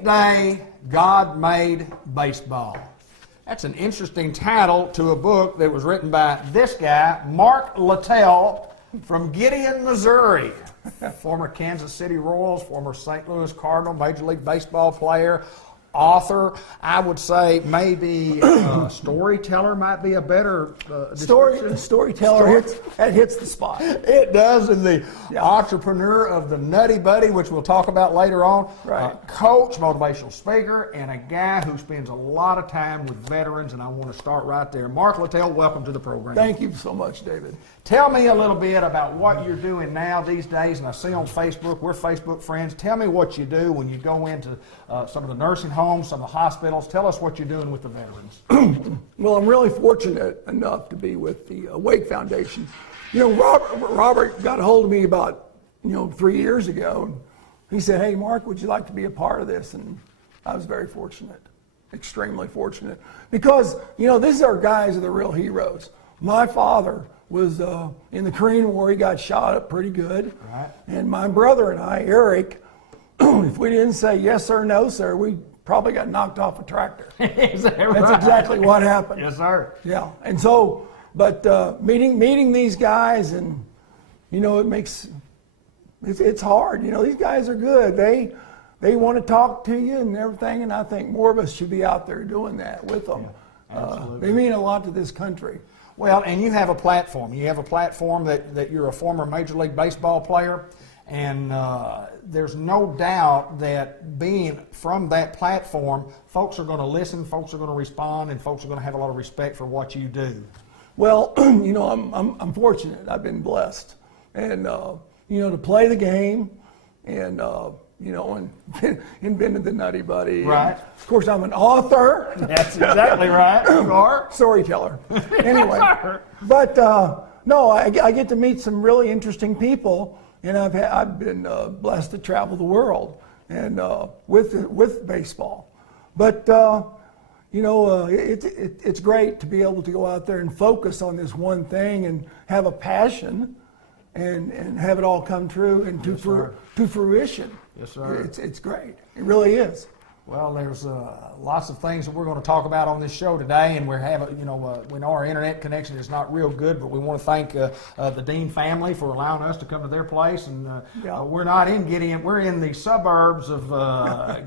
Eighth Day, God Made Baseball. That's an interesting title to a book that was written by this guy, Mark Littell, from Gideon, Missouri. Former Kansas City Royals, former St. Louis Cardinal, Major League Baseball player, author. I would say maybe storyteller might be a better description. Storyteller hits the spot. It does, and the entrepreneur of the Nutty Buddy, which we'll talk about later on. Right. Coach, motivational speaker, and a guy who spends a lot of time with veterans, and I want to start right there. Mark Littell, welcome to the program. Thank you so much, David. Tell me a little bit about what you're doing now these days, and I see on Facebook, we're Facebook friends. Tell me what you do when you go into some of the nursing homes, some of the hospitals. Tell us what you're doing with the veterans. Well, I'm really fortunate enough to be with the Wake Foundation. You know, Robert got a hold of me about 3 years ago. And he said, "Hey, Mark, would you like to be a part of this?" And I was very fortunate, extremely fortunate, because these are guys are the real heroes. My father was in the Korean War. He got shot up pretty good. Right. And my brother and I, Eric, if we didn't say yes sir, no sir, we probably got knocked off a tractor. Is that right? That's exactly what happened. Yes, sir. Yeah. And so, but meeting these guys, and it's hard. These guys are good. They want to talk to you and everything, and I think more of us should be out there doing that with them. Yeah, absolutely. They mean a lot to this country. Well, and you have a platform. You have a platform that you're a former Major League Baseball player, and there's no doubt that being from that platform, folks are going to listen, folks are going to respond, and folks are going to have a lot of respect for what you do. Well, I'm fortunate. I've been blessed, and to play the game, and and been to the Nutty Buddy. Right. And of course, I'm an author. That's exactly right. You are. Storyteller. Anyway, Yes, but no, I get to meet some really interesting people, and I've been blessed to travel the world and with baseball. But it's great to be able to go out there and focus on this one thing and have a passion, and have it all come true and to fruition. Yes, sir. It's great. It really is. Well, there's lots of things that we're going to talk about on this show today, and we know our internet connection is not real good, but we want to thank the Dean family for allowing us to come to their place. And we're not in Gideon; we're in the suburbs of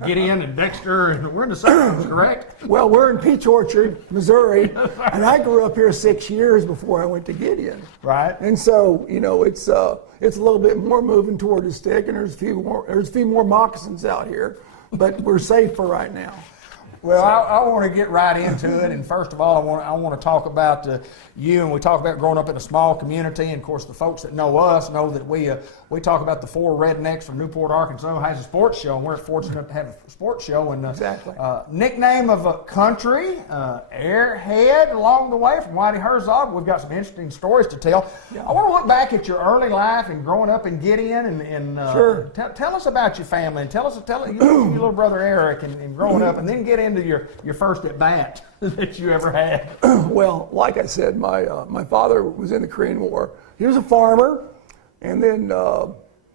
Gideon and Dexter, and we're in the suburbs, correct? Well, we're in Peach Orchard, Missouri, and I grew up here 6 years before I went to Gideon. Right. And so it's a little bit more moving toward the stick, and there's a few more moccasins out here. But we're safe for right now. Well, I want to get right into it, and first of all, I want to talk about you, and we talk about growing up in a small community, and of course, the folks that know us know that we talk about the four rednecks from Newport, Arkansas, has a sports show, and we're fortunate to have a sports show, and exactly. Nickname of a country, Airhead, along the way from Whitey Herzog. We've got some interesting stories to tell. Yeah. I want to look back at your early life and growing up in Gideon, and sure. Tell us about your family, and tell your little brother Eric, and growing up, and then get into your first at bat that you ever had. Well, like I said, my father was in the Korean War. He was a farmer, and then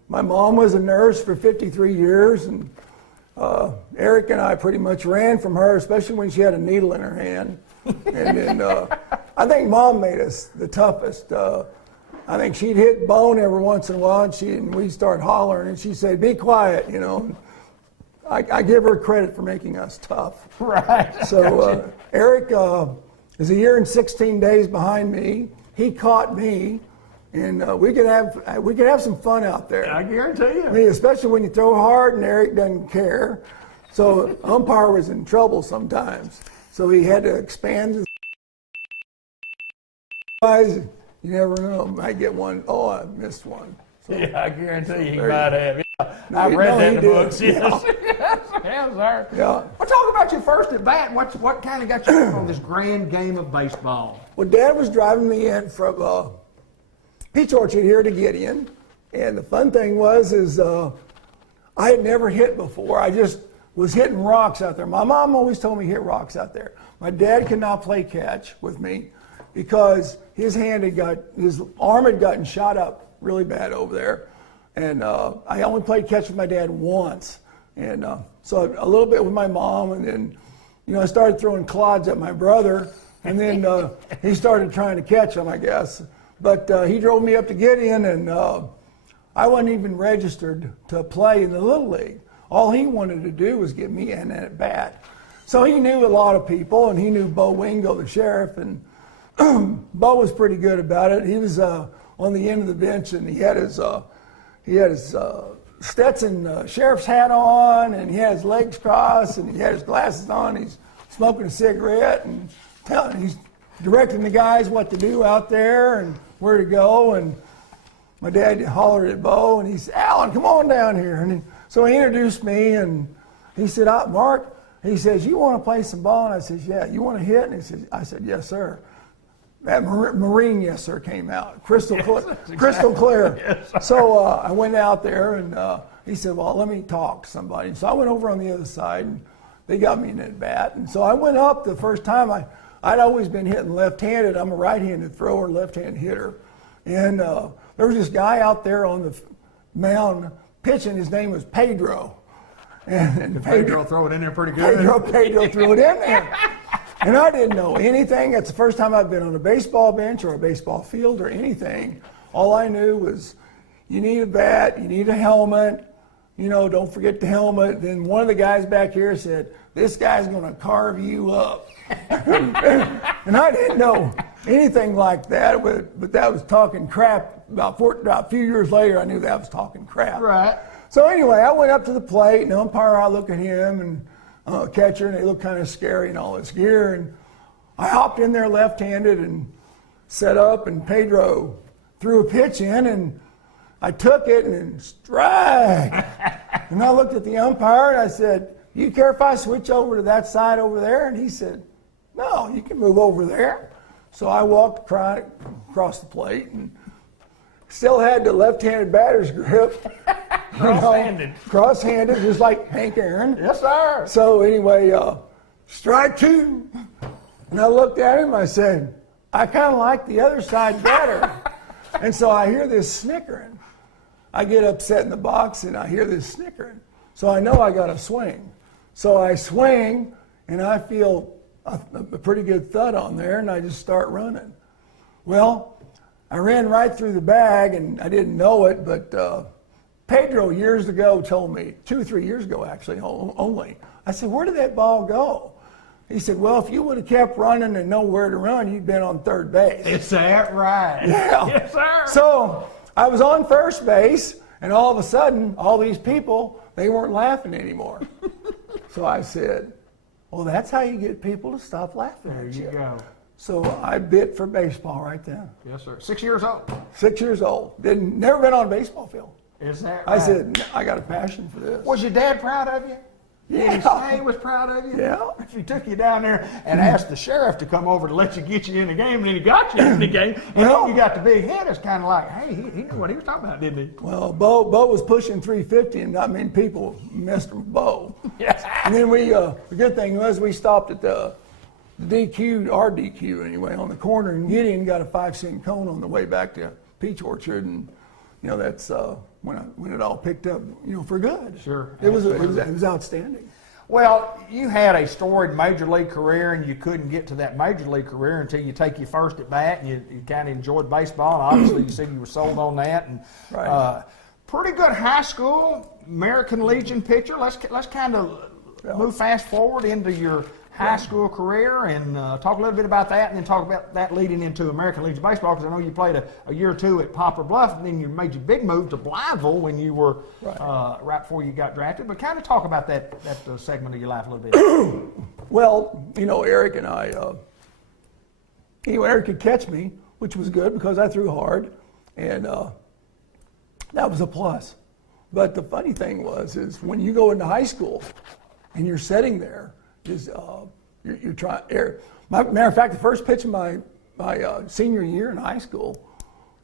my mom was a nurse for 53 years, and Eric and I pretty much ran from her, especially when she had a needle in her hand. And then I think Mom made us the toughest. I think she'd hit bone every once in a while, and we'd start hollering, and she'd say, "Be quiet," I give her credit for making us tough. Right. So Eric is a year and 16 days behind me. He caught me, and we could have some fun out there. I guarantee you. I mean, especially when you throw hard and Eric doesn't care. So umpire was in trouble sometimes. So he had to expand his eyes. You never know. Might get one. Oh, I missed one. So, yeah, I guarantee you he might have. Yeah. No, I've read that in the did. books. Yes. Yeah. Yes, sir. Yeah. Well, talk about your first at bat. What kind of got you on this grand game of baseball? Well, Dad was driving me in from Peach Orchard here to Gideon, and the fun thing was I had never hit before. I just was hitting rocks out there. My mom always told me hit rocks out there. My dad could not play catch with me because his arm had gotten shot up really bad over there, and I only played catch with my dad once, And so a little bit with my mom, and then, I started throwing clods at my brother, and then he started trying to catch them, I guess. But he drove me up to Gideon, and I wasn't even registered to play in the Little League. All he wanted to do was get me an at bat. So he knew a lot of people, and he knew Bo Wingo, the sheriff, and Bo was pretty good about it. He was on the end of the bench, and he had his Stetson sheriff's hat on, and he had his legs crossed, and he had his glasses on. He's smoking a cigarette, and he's directing the guys what to do out there and where to go. And my dad hollered at Bo, and he said, "Alan, come on down here." And so he introduced me, and he said, "Mark," he says, "you want to play some ball?" And I said, "Yeah." "You want to hit?" And I said, "Yes, sir." That Marine "yes, sir" came out, crystal clear. Yes, so I went out there, and he said, "Well, let me talk to somebody." So I went over on the other side, and they got me an at bat. And so I went up the first time. I'd always been hitting left-handed. I'm a right-handed thrower, left-handed hitter. And there was this guy out there on the mound pitching. His name was Pedro. And Pedro throw it in there pretty good. Pedro threw it in there. And I didn't know anything. That's the first time I've been on a baseball bench or a baseball field or anything. All I knew was you need a bat, you need a helmet, don't forget the helmet. Then one of the guys back here said, "This guy's going to carve you up." And I didn't know anything like that, but that was talking crap. About a few years later, I knew that was talking crap. Right. So anyway, I went up to the plate, and the umpire, I look at him, and catcher, and they look kind of scary and all this gear. And I hopped in there left-handed and set up, and Pedro threw a pitch in, and I took it and strike. And I looked at the umpire, and I said, "You care if I switch over to that side over there?" And he said, "No, you can move over there." So I walked across the plate and still had the left-handed batter's grip. Cross-handed. Cross-handed, just like Hank Aaron. Yes, sir. So anyway, strike two. And I looked at him, I said, "I kind of like the other side better." And so I hear this snickering. I get upset in the box, and I hear this snickering. So I know I got to swing. So I swing, and I feel a pretty good thud on there, and I just start running. Well, I ran right through the bag, and I didn't know it, but Pedro years ago told me, 2 or 3 years ago actually only, I said, "Where did that ball go?" He said, "Well, if you would have kept running and know where to run, you'd been on third base." Is that right? Yeah. Yes, sir. So I was on first base, and all of a sudden, all these people, they weren't laughing anymore. So I said, "Well, that's how you get people to stop laughing There at you go. So I bit for baseball right then. Yes, sir. 6 years old. 6 years old. Never been on a baseball field. Is that right? I said, "I got a passion for this." Was your dad proud of you? Yeah. He was proud of you? Yeah. If he took you down there and asked the sheriff to come over to let you get you in the game, and then he got you in the game, and Well, then you got the big hit, it's kind of like, hey, he knew what he was talking about, didn't he? Well, Bo was pushing 350, and not many people messed with Bo. Yes. And then the good thing was we stopped at the DQ, our DQ anyway, on the corner, and Gideon got a 5-cent cone on the way back to Peach Orchard, and that's when it all picked up, for good. Sure. It was outstanding. Well, you had a storied major league career, and you couldn't get to that major league career until you take your first at bat, and you kind of enjoyed baseball, and obviously you said you were sold on that. And Right. pretty good high school American Legion pitcher. Let's kind of move fast forward into your high school career and talk a little bit about that, and then talk about that leading into American Legion baseball, because I know you played a year or two at Poplar Bluff, and then you made your big move to Blytheville when you were right before you got drafted. But kind of talk about that segment of your life a little bit. Well, Eric and I, Eric could catch me, which was good because I threw hard, and that was a plus. But the funny thing is when you go into high school and you're sitting there, you're trying. Matter of fact, the first pitch of my senior year in high school,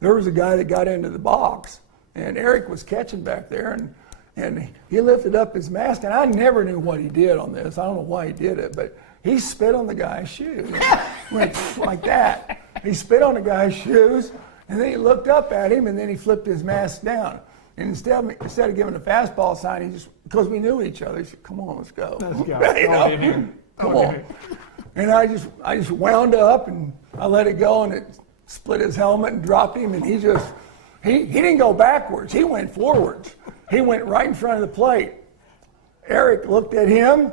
there was a guy that got into the box, and Eric was catching back there, and he lifted up his mask, and I never knew what he did on this. I don't know why he did it, but he spit on the guy's shoes, went like that. He spit on the guy's shoes, and then he looked up at him, and then he flipped his mask down. And instead of giving a fastball sign, he just, because we knew each other, he said, "Come on, let's go." Let's go. You know? Come on. And I just wound up and I let it go, and it split his helmet and dropped him, and he didn't go backwards. He went forwards. He went right in front of the plate. Eric looked at him,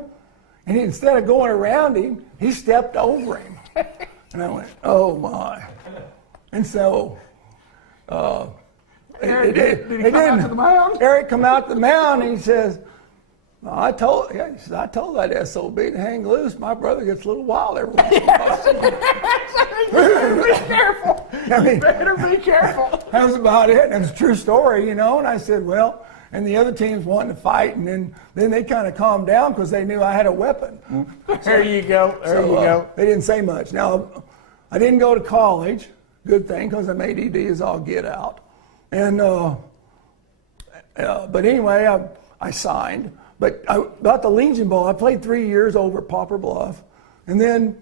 and instead of going around him, he stepped over him. And I went, "Oh my!" And so Eric, did he come out to the mound? Eric come out the mound, and he says, I told that SOB to hang loose. My brother gets a little wild every once in a while." Be careful. I mean, You better be careful. That was about it. And it's a true story, you know. And I said, well, and the other teams wanting to fight, and then they kind of calmed down because they knew I had a weapon. There you go. There you go. They didn't say much. Now, I didn't go to college. Good thing, because I'm ADD as all get out. And but anyway, I signed. But about the Legion Bowl, I played 3 years over at Poplar Bluff, and then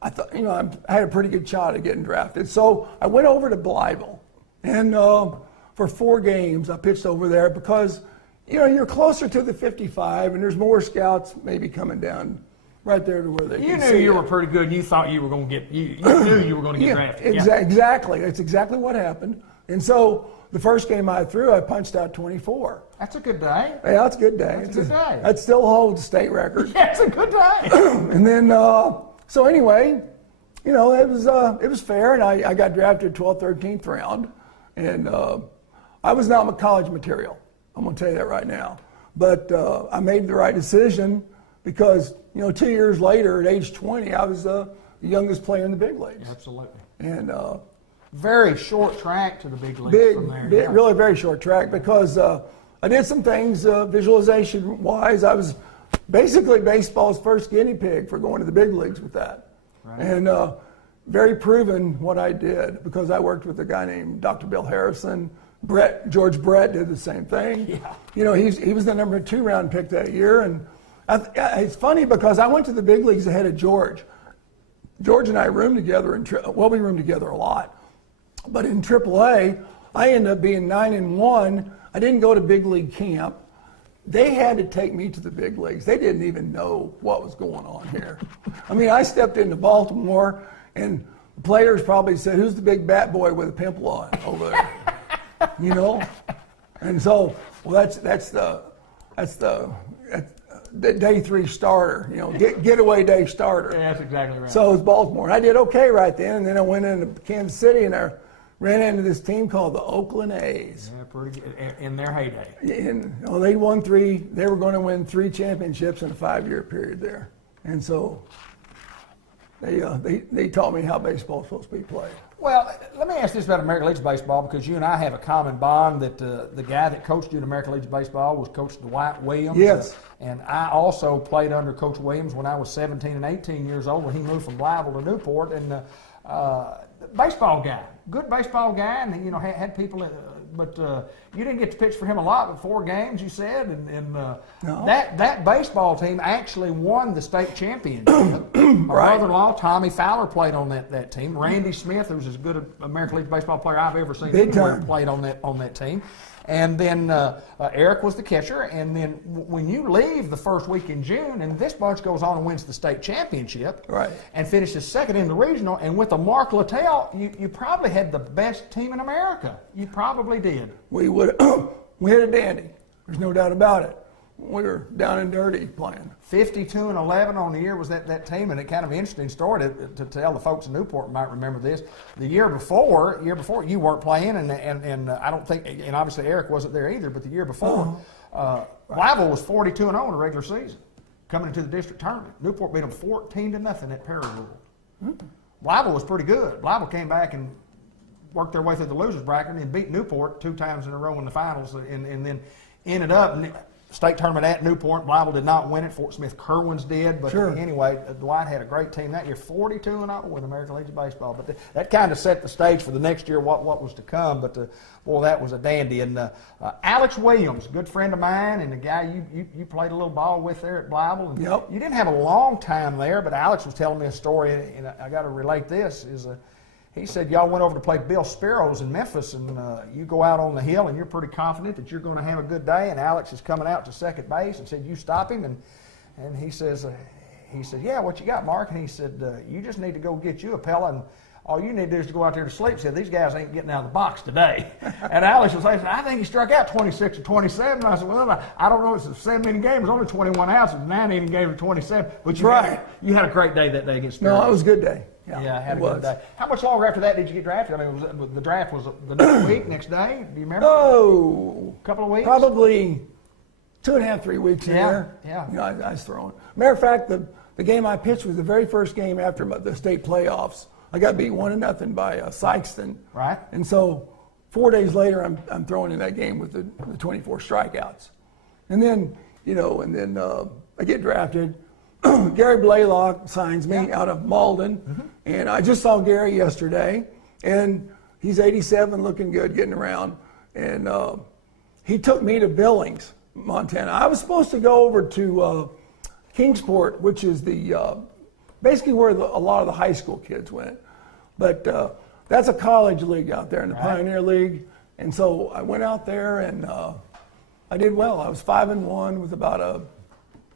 I thought, you know, I had a pretty good shot at getting drafted. So I went over to Blytheville, and for 4 games I pitched over there because, you know, you're closer to the 55, and there's more scouts maybe coming down right there to where they You can knew see you it. were pretty good. You thought you were going to get. You knew you were going to get drafted. Exactly. That's exactly what happened. And so the first game I threw, I punched out 24. That's a good day. Yeah, that's a good day. That's a good day. That still holds the state record. Yeah, it's a good day. And then, so anyway, you know, it was fair, and I got drafted 12th, 13th round, and I was not college material. I'm going to tell you that right now. But I made the right decision because, you know, 2 years later, at age 20, I was the youngest player in the big leagues. Absolutely. And very short track to the big leagues from there. Yeah. Really very short track because I did some things visualization-wise. I was basically baseball's first guinea pig for going to the big leagues with that. Right. And very proven what I did because I worked with a guy named Dr. Bill Harrison. George Brett did the same thing. Yeah. You know, he was the number 2 round pick that year. And it's funny because I went to the big leagues ahead of George. George and I roomed together, we roomed together a lot. But in AAA, I ended up being 9-1. I didn't go to big league camp. They had to take me to the big leagues. They didn't even know what was going on here. I mean, I stepped into Baltimore, and the players probably said, "Who's the big bat boy with a pimple on over there?" You know. And so, well, that's the day 3 starter. You know, getaway day starter. Yeah, that's exactly right. So it was Baltimore. And I did okay right then, and then I went into Kansas City, and I ran into this team called the Oakland A's. Yeah, pretty good in their heyday. And they won 3. They were going to win 3 championships in a 5-year period there. And so they taught me how baseball is supposed to be played. Well, let me ask this about American Legion Baseball because you and I have a common bond that the guy that coached you in American Legion Baseball was Coach Dwight Williams. Yes. And I also played under Coach Williams when I was 17 and 18 years old when he moved from Blytheville to Newport. And baseball guy, good baseball guy, and you know had people. But you didn't get to pitch for him a lot, but 4 games you said, and No. that baseball team actually won the state championship. My brother-in-law Tommy Fowler played on that team. Randy Smith, who was as good an American League baseball player I've ever seen, Big time. played on that team. And then Eric was the catcher. And then when you leave the first week in June, and this bunch goes on and wins the state championship, Right. and finishes second in the regional, and with a Mark Littell, you probably had the best team in America. You probably did. We had a dandy. There's no doubt about it. We were down and dirty playing. 52-11 on the year was that team, and it kind of an interesting story to tell the folks in Newport might remember this. The year before you weren't playing, and I don't think, and obviously Eric wasn't there either. But the year before, Blytheville was 42-0 in the regular season, coming into the district tournament. Newport beat them 14-0 at Perry Rule. Blytheville was pretty good. Blytheville came back and worked their way through the losers bracket and beat Newport 2 times in a row in the finals, and then ended up state tournament at Newport. Blytheville did not win it. Fort Smith Kerwins did. But anyway, Dwight had a great team that year, 42-0 with American Legion Baseball. But that kind of set the stage for the next year, what was to come. But boy, that was a dandy. And Alex Williams, good friend of mine, and the guy you played a little ball with there at Blytheville. And Yep. You didn't have a long time there, but Alex was telling me a story, and I got to relate this. he said y'all went over to play Bill Sparrows in Memphis, and you go out on the hill, and you're pretty confident that you're going to have a good day. And Alex is coming out to second base, and said you stop him, and he says, yeah, what you got, Mark? And he said, you just need to go get you a Pella, and all you need to do is to go out there to sleep. He said, these guys ain't getting out of the box today. And Alex was like, I think he struck out 26 or 27. And I said, well, I don't know. It's a 7-inning game. It's only 21 outs. It's a 9-inning game of 27. But you had a great day that day against Sparrows. No, it was a good day. Yeah, I had a good day. How much longer after that did you get drafted? I mean, the draft was the next week, next day? Do you remember? Oh, a couple of weeks? Probably 2.5, 3 weeks in there. Yeah. You know, I was throwing. Matter of fact, the game I pitched was the very first game after the state playoffs. I got beat 1-0 by Sykeston. Right. And so 4 days later, I'm throwing in that game with the 24 strikeouts. And then, I get drafted. Gary Blaylock signs me out of Malden. Mm-hmm. And I just saw Gary yesterday. And he's 87, looking good, getting around. And he took me to Billings, Montana. I was supposed to go over to Kingsport, which is basically where a lot of the high school kids went. But that's a college league out there in the Pioneer League. And so I went out there and I did well. I was 5-1 with about a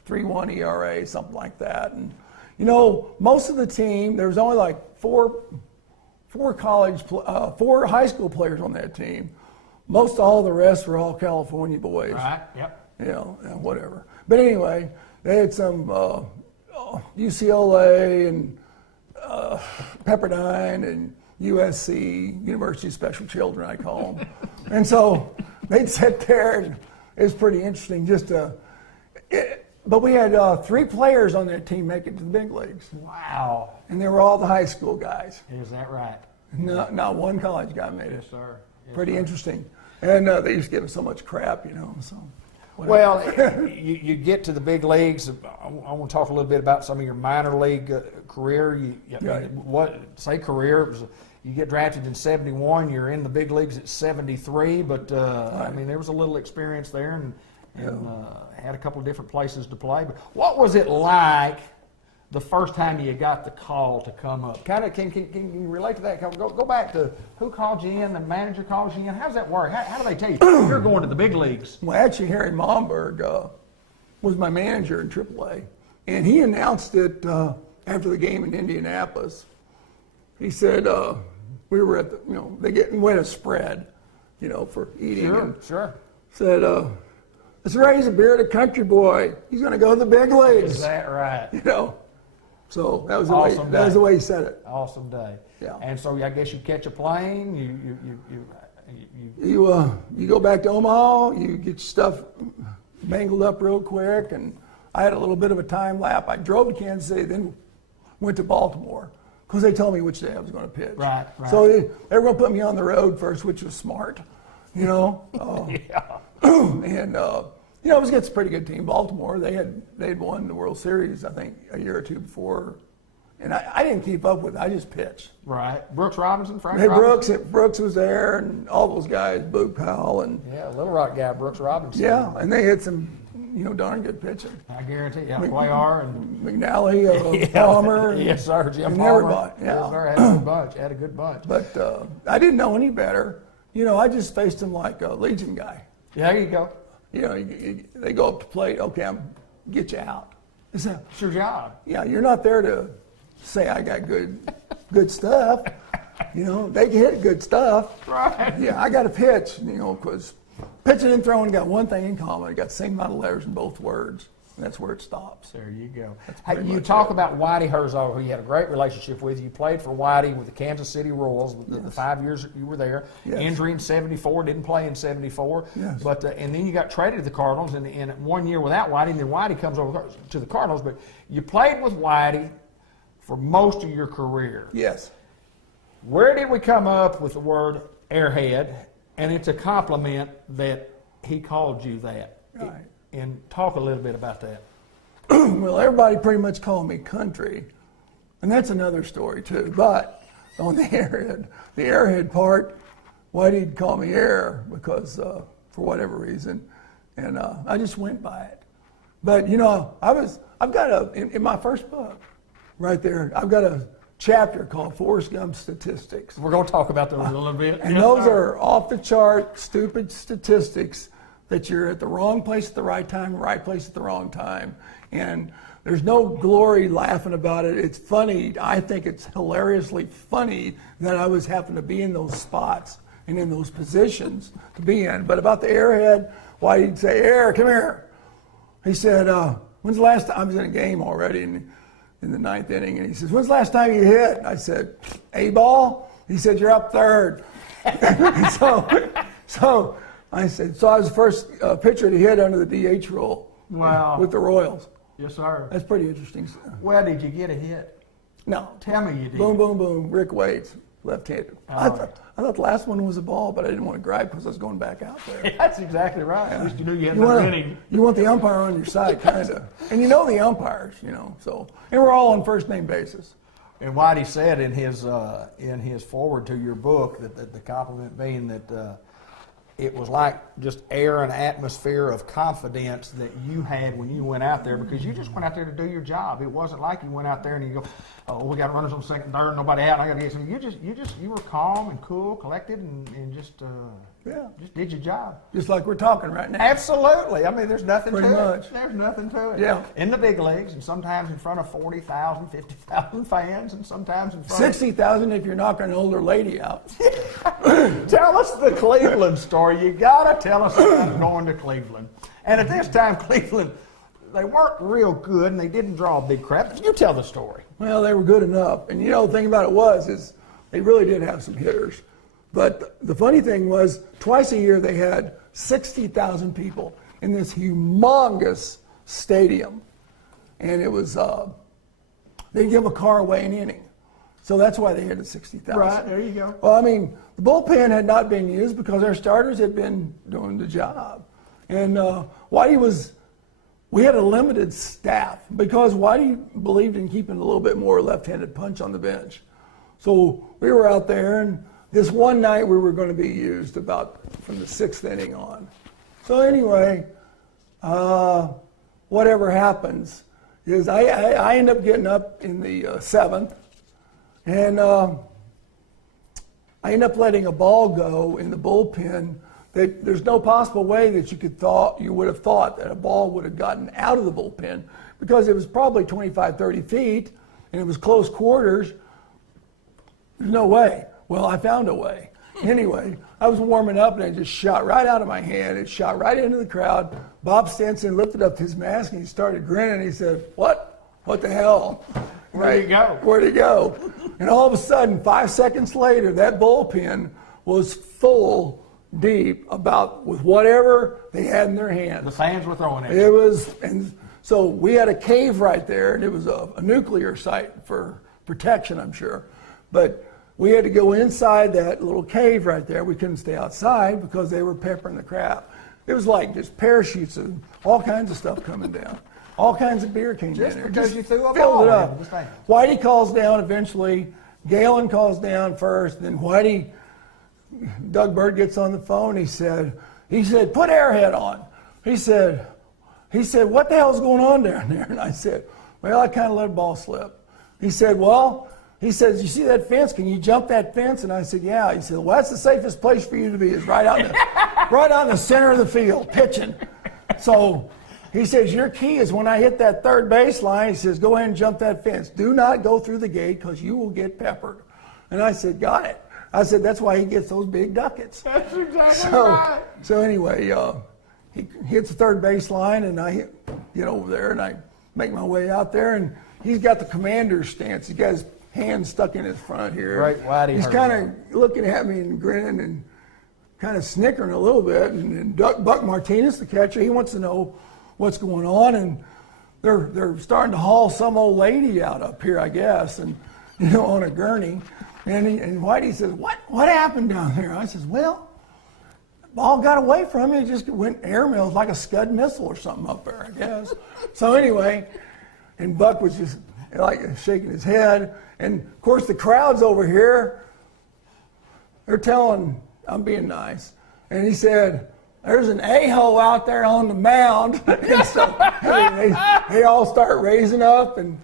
3.1 ERA, something like that. And, most of the team, there was only like four high school players on that team. Most all the rest were all California boys. Right, yep. Whatever. But anyway, they had some UCLA and Pepperdine and USC, University of Special Children, I call them. And so they'd sit there, and it was pretty interesting but we had 3 players on that team make it to the big leagues. Wow. And they were all the high school guys. Is that right? Not one college guy made it. Yes, sir. Yes, pretty sir. interesting. And they used to give us so much crap, so. Whatever. Well, you get to the big leagues. I want to talk a little bit about some of your minor league career. Career? You get drafted in '71. You're in the big leagues at '73. But there was a little experience there, and had a couple of different places to play. But what was it like the first time you got the call to come up? Can you relate to that? Go back to who called you in, the manager calls you in. How does that work? How do they tell you you're going to the big leagues? Well, actually, Harry Momberg was my manager in AAA, and he announced it after the game in Indianapolis. He said we were at we had a spread, for eating. Sure. Said, let's raise a beer to Country Boy. He's going to go to the big leagues. Is that right? So that was the way he said it. Awesome day. Yeah. And so I guess you catch a plane. You go back to Omaha. You get your stuff mangled up real quick, and I had a little bit of a time lap. I drove to Kansas City, then went to Baltimore because they told me which day I was going to pitch. Right. So they were going to put me on the road first, which was smart. Yeah. And it was against a pretty good team. Baltimore, they'd won the World Series, I think, a year or two before. And I didn't keep up with it. I just pitched. Right. Brooks Robinson, Frank Robinson? Brooks was there, and all those guys, Boog Powell. And Little Rock guy, Brooks Robinson. Yeah, and they had some, darn good pitching. I guarantee. Yeah, Cuellar and McNally, Palmer. Yes, sir. Jim and Palmer. Everybody. Yeah. Yes, sir. Had a good bunch. But I didn't know any better. I just faced him like a Legion guy. Yeah, there you go. They go up to plate. Okay, I'm get you out. It's your job. Yeah, you're not there to say I got good stuff. They can hit good stuff. Right. Yeah, I got to pitch. Because pitching and throwing got one thing in common. It got the same amount of letters in both words. And that's where it stops. There you go. Hey, you talk about Whitey Herzog, who you had a great relationship with. You played for Whitey with the Kansas City Royals the 5 years that you were there. Yes. Injury in '74, didn't play in '74. Yes. But and then you got traded to the Cardinals, and 1 year without Whitey, and then Whitey comes over to the Cardinals. But you played with Whitey for most of your career. Yes. Where did we come up with the word airhead? And it's a compliment that he called you that. Right. And talk a little bit about that. Well, everybody pretty much called me country, and that's another story too. But on the airhead part, Whitey'd call me air because for whatever reason, and I just went by it. But I've got in my first book, right there, I've got a chapter called Forrest Gump Statistics. We're going to talk about those a little bit. And those are off the chart, stupid statistics that you're at the wrong place at the right time, right place at the wrong time. And there's no glory laughing about it. It's funny. I think it's hilariously funny that I was happened to be in those spots and in those positions to be in. But about the airhead, why he'd say, Air, come here. He said, when's the last time, I was in a game already in the ninth inning, and he says, when's the last time you hit? I said, A-ball? He said, you're up third. so I said, so I was the first pitcher to hit under the DH rule. Wow. With the Royals. Yes, sir. That's pretty interesting. Well, did you get a hit? No. Tell me you did. Boom, boom, boom. Rick Wade's left-handed. I thought the last one was a ball, but I didn't want to gripe because I was going back out there. That's exactly right. Yeah. At least you knew you had the inning. You want the umpire on your side, kind of. And you know the umpires, so. And we're all on first-name basis. And Whitey said in his foreword to your book that the compliment being that it was like just air and atmosphere of confidence that you had when you went out there, because you just went out there to do your job. It wasn't like you went out there and you go, oh, we got runners on second, third, nobody out, I got to get some. You were calm and cool, collected, and just did your job. Just like we're talking right now. Absolutely. I mean, there's nothing Pretty to much. it. There's nothing to it. Yeah. In the big leagues, and sometimes in front of 40,000, 50,000 fans, and sometimes in front 60,000 if you're knocking an older lady out. Tell us the Cleveland story. You got to tell us about going to Cleveland. And at this time, Cleveland, they weren't real good, and they didn't draw a big crowd. You tell the story. Well, they were good enough. And the thing about it is they really did have some hitters. But the funny thing was, twice a year they had 60,000 people in this humongous stadium. And it was, they'd give a car away an inning. So that's why they had the 60,000. Right, there you go. Well, I mean, the bullpen had not been used because our starters had been doing the job. And we had a limited staff because Whitey believed in keeping a little bit more left-handed punch on the bench. So we were out there, and this one night we were going to be used about from the sixth inning on. So anyway, whatever happens is I end up getting up in the seventh, and I end up letting a ball go in the bullpen that there's no possible way that you would have thought that a ball would have gotten out of the bullpen, because it was probably 25, 30 feet, and it was close quarters. There's no way. Well, I found a way. Anyway, I was warming up, and it just shot right out of my hand. It shot right into the crowd. Bob Stinson lifted up his mask, and he started grinning. He said, what? What the hell? Where'd he go? Where'd he go? And all of a sudden, 5 seconds later, that bullpen was full deep with whatever they had in their hands. The fans were throwing it. It was, and so we had a cave right there, and it was a nuclear site for protection, I'm sure. But we had to go inside that little cave right there. We couldn't stay outside because they were peppering the crowd. It was like just parachutes and all kinds of stuff coming down. All kinds of beer came Just in there. because you threw a filled ball it in. up. Just think. Whitey calls down eventually. Galen calls down first. Then Doug Bird gets on the phone. He said, put Airhead on. He said, what the hell's going on down there? And I said, well, I kind of let a ball slip. He said, you see that fence? Can you jump that fence? And I said, yeah. He said, well, that's the safest place for you to be, is right out in the center of the field, pitching. So he says, your key is when I hit that third base line, he says, go ahead and jump that fence. Do not go through the gate because you will get peppered. And I said, got it. I said, that's why he gets those big ducats. That's exactly right. So anyway, he hits the third base line, and I get over there, and I make my way out there, and he's got the commander's stance. He's got his hand stuck in his front here. Right, Whitey. He's kind of looking at me and grinning and kind of snickering a little bit. And Buck Martinez, the catcher, he wants to know what's going on, and they're starting to haul some old lady out up here, I guess, and on a gurney. And Whitey says, what happened down there? I says, well, the ball got away from me. It just went airmail, like a Scud missile or something up there, I guess. So anyway, and Buck was just like shaking his head. And of course, the crowd's over here. They're telling, I'm being nice. And he said, there's an a-hole out there on the mound. And so they all start raising up. And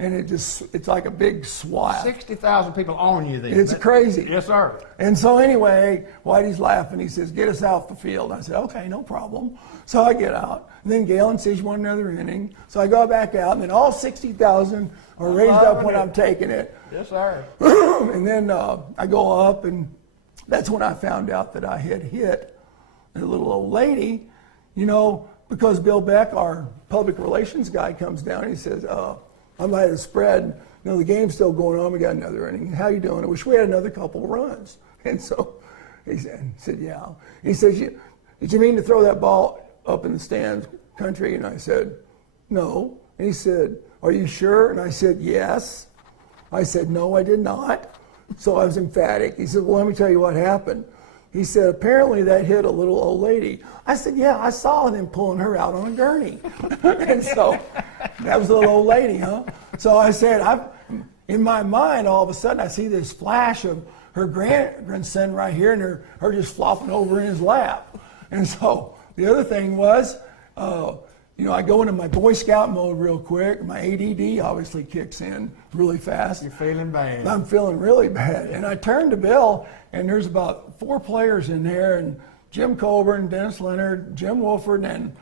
and it's like a big SWAT. 60,000 people on you then. It's crazy. Yes, sir. And so anyway, Whitey's laughing. He says, "Get us off the field." I said, "Okay, no problem." So I get out. And then Galen says, "You want another inning?" So I go back out, and then all 60,000 are raised up when I'm taking it. Yes, sir. And then I go up, and that's when I found out that I had hit a little old lady, because Bill Beck, our public relations guy, comes down and he says, I might have spread, the game's still going on, we got another inning. How you doing? I wish we had another couple of runs. And so he said, yeah. He says, did you mean to throw that ball up in the stands, country? And I said, no. And he said, are you sure? And I said, yes. I said, no, I did not. So I was emphatic. He said, well, let me tell you what happened. He said, apparently that hit a little old lady. I said, yeah, I saw them pulling her out on a gurney. And so that was the little old lady, huh? So I said, in my mind, all of a sudden, I see this flash of her grandson right here, and her just flopping over in his lap. And so the other thing was, I go into my Boy Scout mode real quick. My ADD obviously kicks in really fast. You're feeling bad. I'm feeling really bad. And I turned to Bill, and there's about 4 players in there, and Jim Colburn, Dennis Leonard, Jim Wolford, and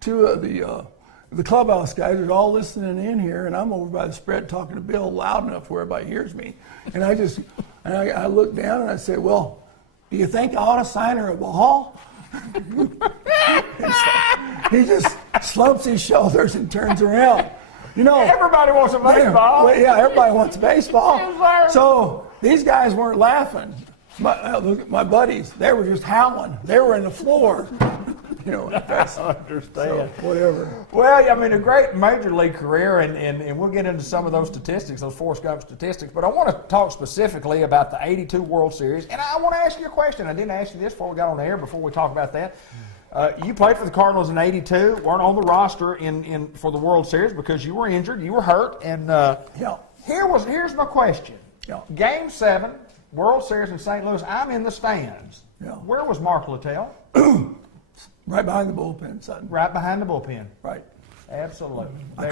2 of the clubhouse guys are all listening in here, and I'm over by the spread talking to Bill loud enough where everybody hears me. And I look down and I say, well, do you think I ought to sign her a ball? He just slumps his shoulders and turns around. Everybody wants a baseball. Well, yeah, everybody wants baseball. Yes, sir. So these guys weren't laughing. My buddies, they were just howling. They were in the floor. I understand. So, whatever. Well, I mean, a great major league career, and we'll get into some of those statistics, those Forrest Gump statistics, but I want to talk specifically about the 82 World Series, and I want to ask you a question. I didn't ask you this before we got on the air, before we talk about that. You played for the Cardinals in 82, weren't on the roster for the World Series because you were injured, you were hurt, and here's my question. Yeah. Game 7, World Series in St. Louis, I'm in the stands. Yeah. Where was Mark Littell? Right behind the bullpen, son. Right behind the bullpen. Right. Absolutely. I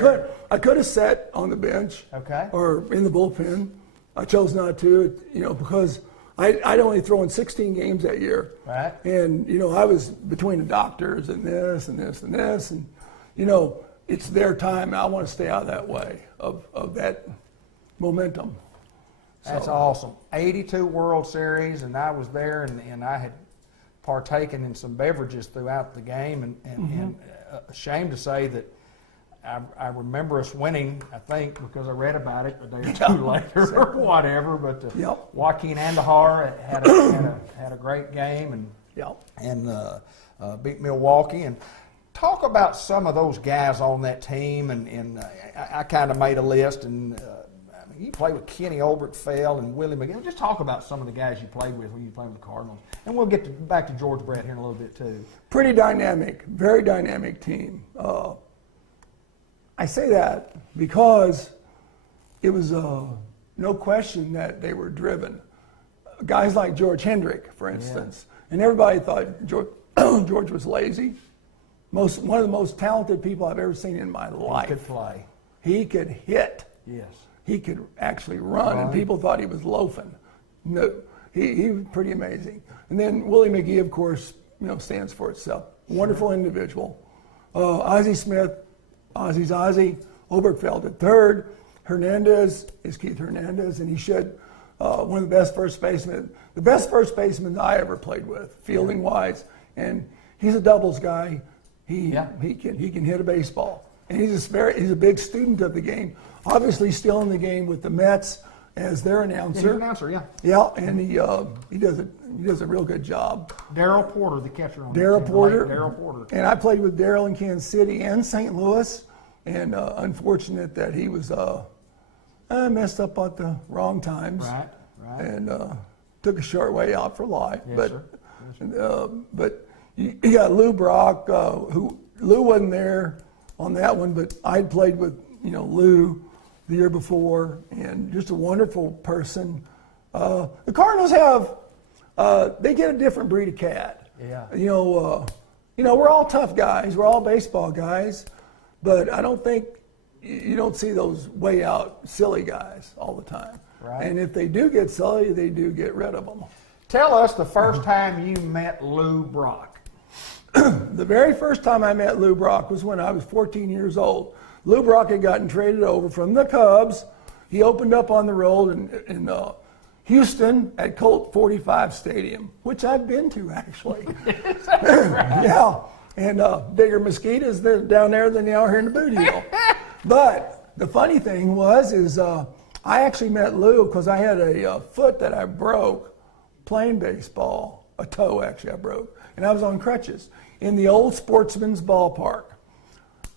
could have sat on the bench. Okay. Or in the bullpen. I chose not to, because I'd only thrown 16 games that year. Right. And, I was between the doctors and this and this and this. And, it's their time. And I want to stay out of that way, of that momentum. That's awesome. 82 World Series, and I was there, and I had partaken in some beverages throughout the game, and ashamed to say that I remember us winning, I think, because I read about it a day or two later or whatever, but Joaquin Andahar had a great game and beat Milwaukee. And talk about some of those guys on that team, and I kind of made a list, and you played with Kenny Oberkfell and Willie McGill. Just talk about some of the guys you played with when you played with the Cardinals. And we'll get back to George Brett here in a little bit, too. Pretty dynamic, very dynamic team. I say that because it was no question that they were driven. Guys like George Hendrick, for instance. Yeah. And everybody thought George was lazy. One of the most talented people I've ever seen in my life. He could play. He could hit. Yes. He could actually run, and people thought he was loafing. No, he was pretty amazing. And then Willie McGee, of course, stands for itself. Wonderful individual. Ozzie Smith, Ozzie's Ozzie. Oberkfell at third. Hernandez is Keith Hernandez, and he should one of the best first basemen I ever played with, fielding wise. And he's a doubles guy. He can hit a baseball, and he's a big student of the game. Obviously, still in the game with the Mets as their announcer. He's an announcer, yeah. Yeah, and he does a real good job. Darryl Porter, the catcher on Darryl Porter. Darryl Porter. And I played with Darryl in Kansas City and St. Louis, and unfortunate that he was messed up at the wrong times. Right. And took a short way out for life. Yes, sir. But you got Lou Brock, Lou wasn't there on that one, but I'd played with Lou the year before, and just a wonderful person. The Cardinals they get a different breed of cat. Yeah. We're all tough guys. We're all baseball guys, but I don't think you don't see those way out silly guys all the time. Right. And if they do get silly, they do get rid of them. Tell us the first time you met Lou Brock. The very first time I met Lou Brock was when I was 14 years old. Lou Brock had gotten traded over from the Cubs. He opened up on the road in Houston at Colt 45 Stadium, which I've been to actually. Yeah, and bigger mosquitoes down there than they are here in the Boot Heel. But the funny thing is I actually met Lou because I had a foot that I broke playing baseball, a toe actually I broke, and I was on crutches in the old Sportsman's Ballpark,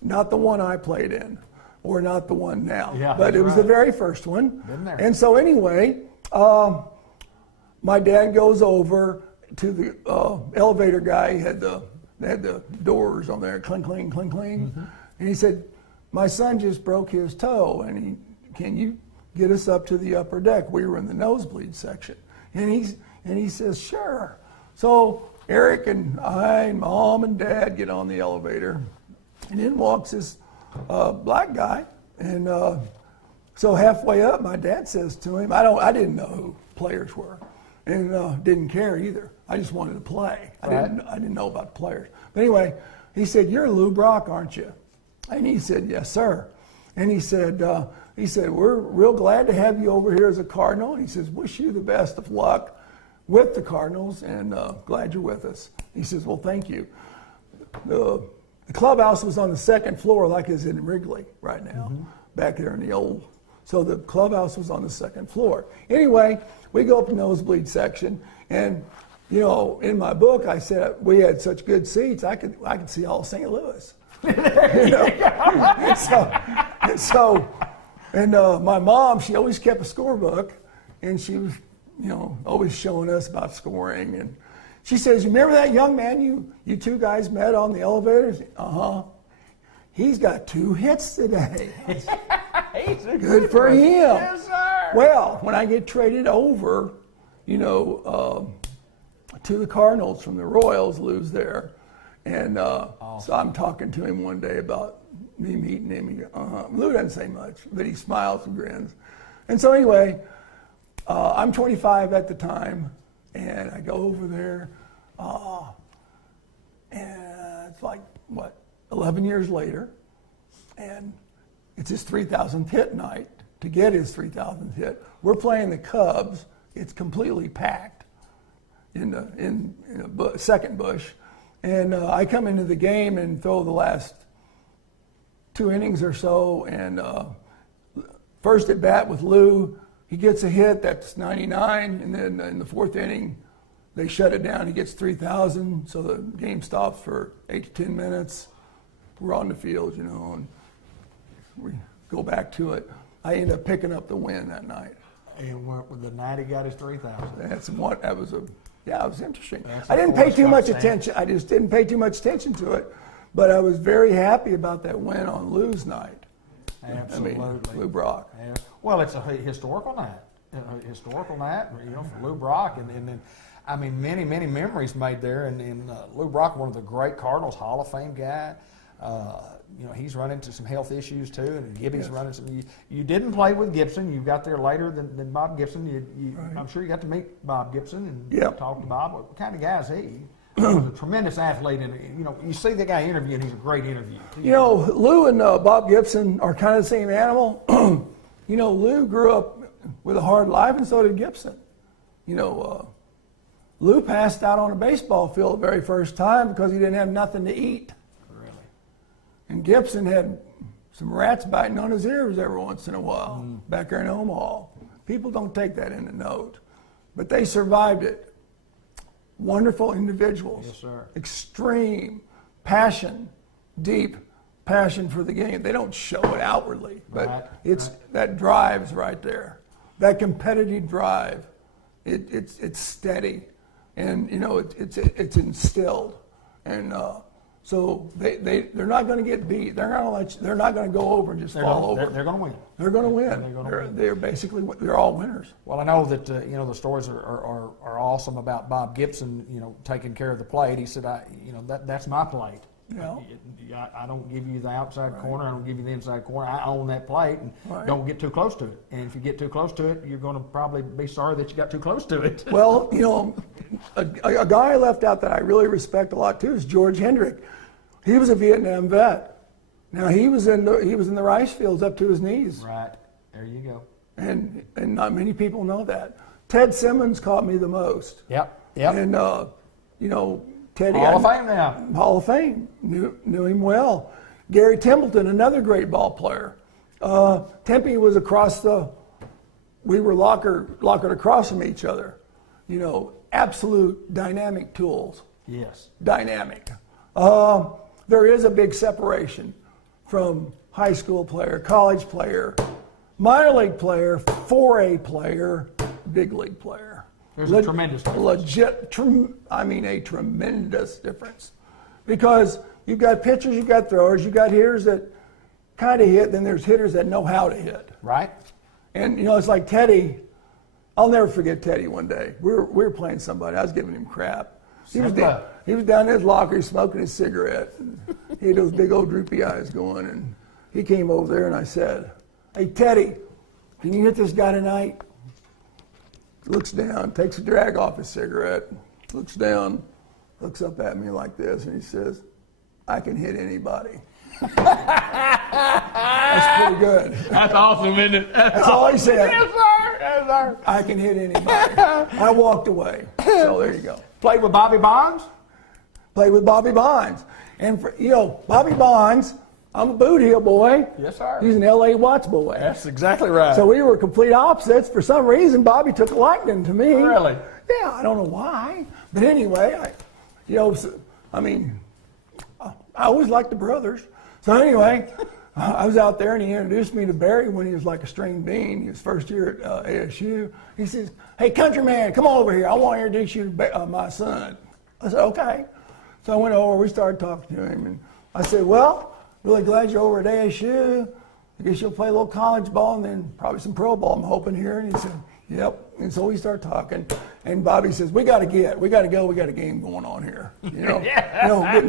not the one I played in, or not the one now, yeah, but it was right. the very first one. Been there. And so anyway, my dad goes over to the elevator guy. He had the doors on there, cling, cling, cling, cling. Mm-hmm. And he said, my son just broke his toe, and can you get us up to the upper deck? We were in the nosebleed section. And he says, sure. So Eric and I, and Mom and Dad get on the elevator, and in walks this black guy. And so halfway up, my dad says to him, I didn't know who players were, and didn't care either. I just wanted to play. Right. I didn't know about the players. But anyway, he said, you're Lou Brock, aren't you? And he said, yes, sir. And he said, we're real glad to have you over here as a Cardinal. He says, wish you the best of luck with the Cardinals, and glad you're with us. He says, well, thank you. The clubhouse was on the second floor, like it's in Wrigley right now, back there in the old. So the clubhouse was on the second floor. Anyway, we go up the nosebleed section, and you know, in my book, I said we had such good seats, I could see all of St. Louis. You know? and my mom, she always kept a scorebook, and she was, you know, always showing us about scoring. And she says, you remember that young man you two guys met on the elevators? Uh-huh. He's got 2 hits today. Good for him. Yes, sir. Well, when I get traded over, you know, to the Cardinals from the Royals, Lou's there. And so I'm talking to him one day about me meeting him. He goes, Lou doesn't say much, but he smiles and grins. And so anyway, I'm 25 at the time, and I go over there, and it's like, 11 years later, and it's his 3,000th hit night. To get his 3,000th hit, we're playing the Cubs. It's completely packed in a second bush, and I come into the game and throw the last 2 innings or so, and first at bat with Lou, he gets a hit that's 99, and then in the 4th inning, they shut it down. He gets 3,000, so the game stops for 8 to 10 minutes. We're on the field, you know, and we go back to it. I end up picking up the win that night. And with the night he got his 3,000. It was interesting. That's I didn't pay too much Sam. attention. I just didn't pay too much attention to it, but I was very happy about that win on Lou's night. Absolutely. I mean, Lou Brock. Yeah. Well, it's a historical night. A historical night, you know, for Lou Brock, and then, I mean, many memories made there. And Lou Brock, one of the great Cardinals, Hall of Fame guy. You know, he's run into some health issues too, and Gibby's running some. You didn't play with Gibson. You got there later than Bob Gibson. Right. I'm sure you got to meet Bob Gibson and Yep. talk to Bob. What kind of guy is he? He was a tremendous athlete, and you know, you see the guy interviewing. He's a great interview. You know, Lou and Bob Gibson are kind of the same animal. You know, Lou grew up with a hard life, and so did Gibson. You know, Lou passed out on a baseball field the very first time because he didn't have nothing to eat. Really. And Gibson had some rats biting on his ears every once in a while back there in Omaha. People don't take that into note, but they survived it. Wonderful individuals. Yes, sir. Extreme passion, deep passion for the game. They don't show it outwardly, but Right. that drive's right there. That competitive drive, it's steady, and you know it's instilled, and so they're not going to get beat. They're not going to go over and just fall over. They're going to win. They're going to win. They're gonna win. They're basically they're all winners. Well, I know that you know the stories are awesome about Bob Gibson. You know, taking care of the plate. He said, that's my plate. You know? I don't give you the outside corner. I don't give you the inside corner. I own that plate, and don't get too close to it. And if you get too close to it, you're going to probably be sorry that you got too close to it. Well, you know, a guy I left out that I really respect a lot too is George Hendrick. He was a Vietnam vet. Now he was in the rice fields up to his knees. Right. There you go. And not many people know that. Ted Simmons caught me the most. Yep. And you know, Teddy. Hall of Fame now. Hall of Fame. Knew him well. Gary Templeton, another great ball player. Tempe was we were lockered across from each other. You know, absolute dynamic tools. Yes. Dynamic. There is a big separation from high school player, college player, minor league player, 4A player, big league player. There's a tremendous difference. A tremendous difference. Because you've got pitchers, you've got throwers, you've got hitters that kind of hit, then there's hitters that know how to hit. Right. And, you know, it's like Teddy. I'll never forget Teddy one day. We were playing somebody. I was giving him crap. He was down in his locker smoking his cigarette. He had those big old droopy eyes going. And he came over there and I said, "Hey, Teddy, can you hit this guy tonight?" Looks down, takes a drag off his cigarette, looks down, looks up at me like this, and he says, "I can hit anybody." That's pretty good. That's awesome, isn't it? That's all he said. Yes, sir. Yes, sir. "I can hit anybody." I walked away. So there you go. Played with Bobby Bonds? Played with Bobby Bonds. And, Bobby Bonds, I'm a Boot Heel boy. Yes, sir. He's an L.A. Watts boy. That's exactly right. So we were complete opposites. For some reason, Bobby took a liking to me. Really? Yeah, I don't know why. But anyway, I always liked the brothers. So anyway, I was out there and he introduced me to Barry when he was like a string bean. He was first year at ASU. He says, "Hey, countryman, come over here. I want to introduce you to my son." I said, "Okay." So I went over, we started talking to him, and I said, "Well, really glad you're over at ASU. I guess you'll play a little college ball and then probably some pro ball, I'm hoping here." And he said, "Yep." And so we started talking, and Bobby says, we got to go, we got a game going on here. Getting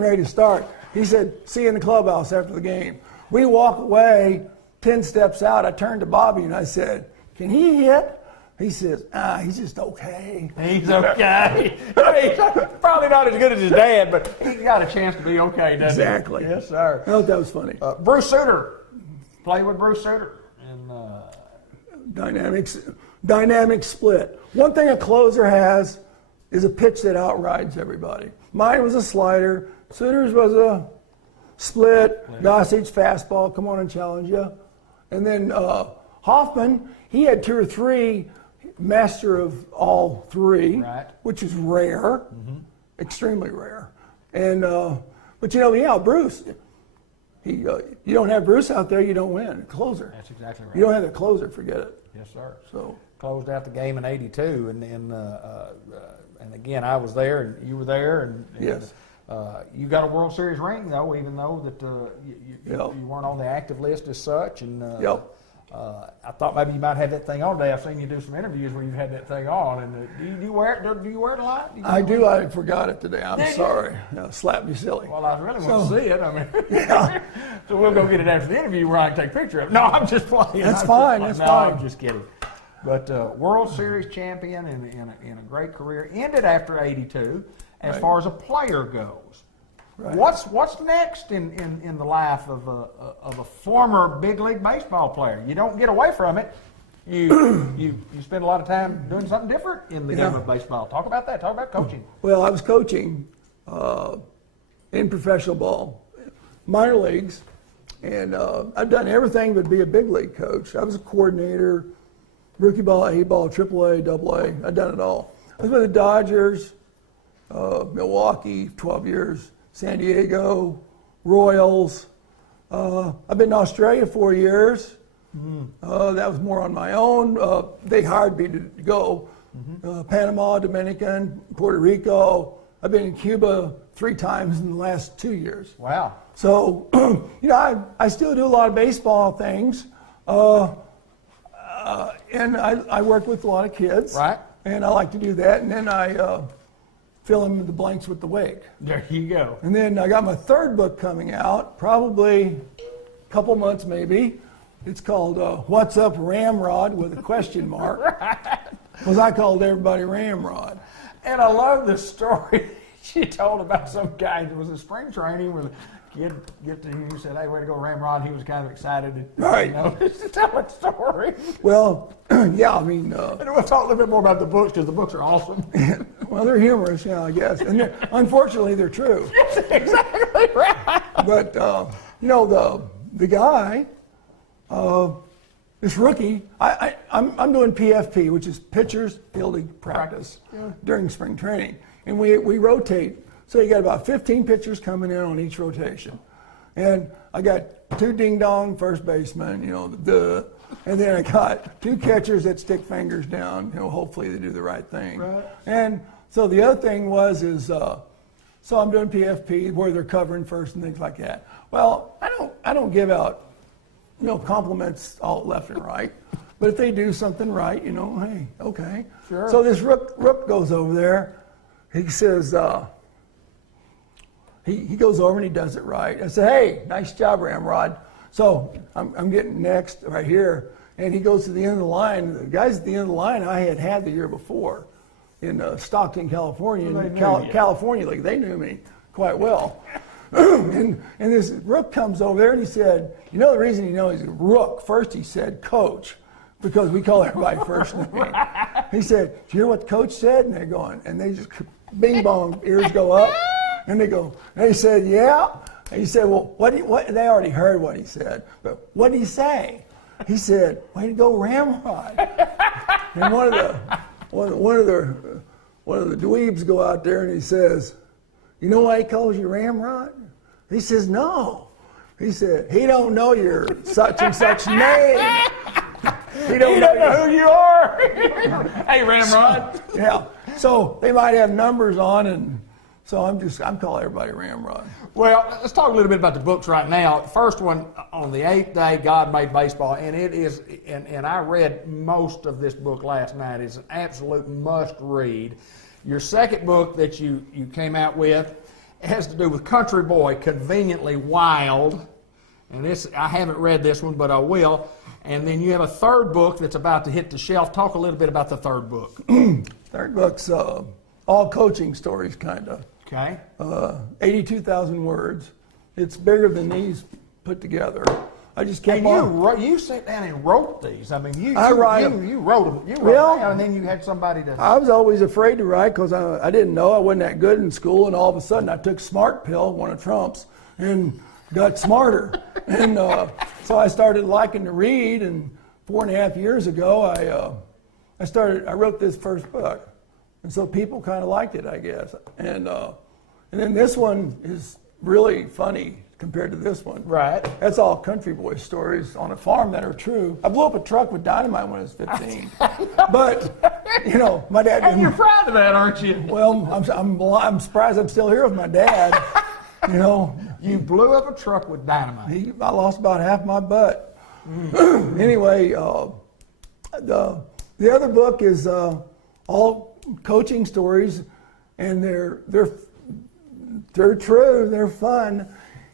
ready to start. He said, "See you in the clubhouse after the game." We walk away 10 steps out. I turned to Bobby and I said, "Can he hit?" He says, "He's just okay." He's okay. He's probably not as good as his dad, but he's got a chance to be okay, doesn't he? Exactly. Yes, sir. I thought that was funny. Bruce Sutter. Played with Bruce Sutter. And, Dynamic split. One thing a closer has is a pitch that outrides everybody. Mine was a slider. Sutter's was a split. Gossage fastball. Come on and challenge you. And then Hoffman, he had 2 or 3 master of all 3, right, which is rare, extremely rare. And but Bruce. You don't have Bruce out there, you don't win. Closer. That's exactly right. You don't have the closer, forget it. Yes, sir. So closed out the game in 82, and again I was there, and you were there, and yes. You got a World Series ring though, even though that you weren't on the active list as such, and I thought maybe you might have that thing on today. I've seen you do some interviews where you've had that thing on, and do you wear it? Do you wear it a lot? I do. I forgot it today. I'm sorry. Slapped me silly. Well, I really want to see it. I mean, so we'll go get it after the interview where I can take a picture of it. No, I'm just playing. That's fine. That's fine. I'm just kidding. But World Series champion in a great career. Ended after '82 as far as a player goes. Right. What's next in the life of a former big league baseball player? You don't get away from it. You spend a lot of time doing something different in the game of baseball. Talk about that. Talk about coaching. Well, I was coaching in professional ball, minor leagues, and I've done everything but be a big league coach. I was a coordinator, rookie ball, A ball, AAA, AA. I've done it all. I was with the Dodgers, Milwaukee, 12 years. San Diego, Royals. I've been to Australia 4 years. That was more on my own. They hired me to go. Panama, Dominican, Puerto Rico. I've been in Cuba 3 times in the last 2 years. Wow. So, I still do a lot of baseball things. And I work with a lot of kids. Right. And I like to do that. And then I fill in the blanks with the wake. There you go. And then I got my third book coming out, probably a couple months maybe. It's called What's Up Ramrod with a question mark. Because I called everybody Ramrod. And I love the story she told about some guy that was in spring training with a kid get to him and said, "Hey, way to go, Ramrod." He was kind of excited to, Right. to tell that story. Well, yeah, I mean... and we'll talk a little bit more about the books because the books are awesome. well, they're humorous, yeah, I guess. And unfortunately, they're true. That's exactly right. But, you know, the guy, this rookie, I'm doing PFP, which is pitchers fielding practice during spring training. And we rotate. So you got about 15 pitchers coming in on each rotation. And I got 2 ding-dong first basemen, you know, and then I got 2 catchers that stick fingers down, you know, hopefully they do the right thing. Right. And so the other thing so I'm doing PFP where they're covering first and things like that. Well, I don't give out, you know, compliments all left and right. But if they do something right, you know, hey, okay. Sure. So this rook goes over there. He says, he goes over and he does it right. I said, "Hey, nice job, Ramrod." So I'm getting next right here. And he goes to the end of the line. The guys at the end of the line I had the year before in Stockton, California, in the California League. They knew me quite well. and this rook comes over there and he said, "You know the reason you know he's a rook?" First he said, "Coach," because we call everybody first name. He said, "Do you hear what the coach said?" And they're going, and they just bing bong, ears go up, and they go. And he said, "Yeah." And he said, "Well, what?" They already heard what he said, but what did he say? He said, "Way to go, Ramrod." And one of the dweebs go out there and he says, "You know why he calls you Ramrod?" He says, "No." He said, "He don't know your such and such name. He don't know who you are." Hey, Ramrod. Yeah. So they might have numbers on, and so I'm calling everybody Ramrod. Well, let's talk a little bit about the books right now. The first one, On the Eighth Day, God Made Baseball, and it is, and I read most of this book last night. It's an absolute must read. Your second book that you came out with has to do with Country Boy, Conveniently Wild. And this, I haven't read this one, but I will. And then you have a third book that's about to hit the shelf. Talk a little bit about the third book. Third book's all coaching stories, kind of. Okay. 82,000 words. It's bigger than these put together. I just kept And you sat down and wrote these. I mean, you write you, them. you wrote them. You wrote Well, them down, and then you had somebody to. I was always afraid to write because I didn't know. I wasn't that good in school, and all of a sudden I took Smart Pill, one of Trump's, and got smarter. And so I started liking to read, and 4.5 years ago I wrote this first book. And so people kind of liked it, I guess. And then this one is really funny compared to this one. Right. That's all country boy stories on a farm that are true. I blew up a truck with dynamite when I was 15. But, you know, my dad And didn't. you're proud of that, aren't you? Well, I'm surprised I'm still here with my dad. You know, You blew up a truck with dynamite. I lost about half my butt. Anyway, the other book is all coaching stories, and they're true, they're fun,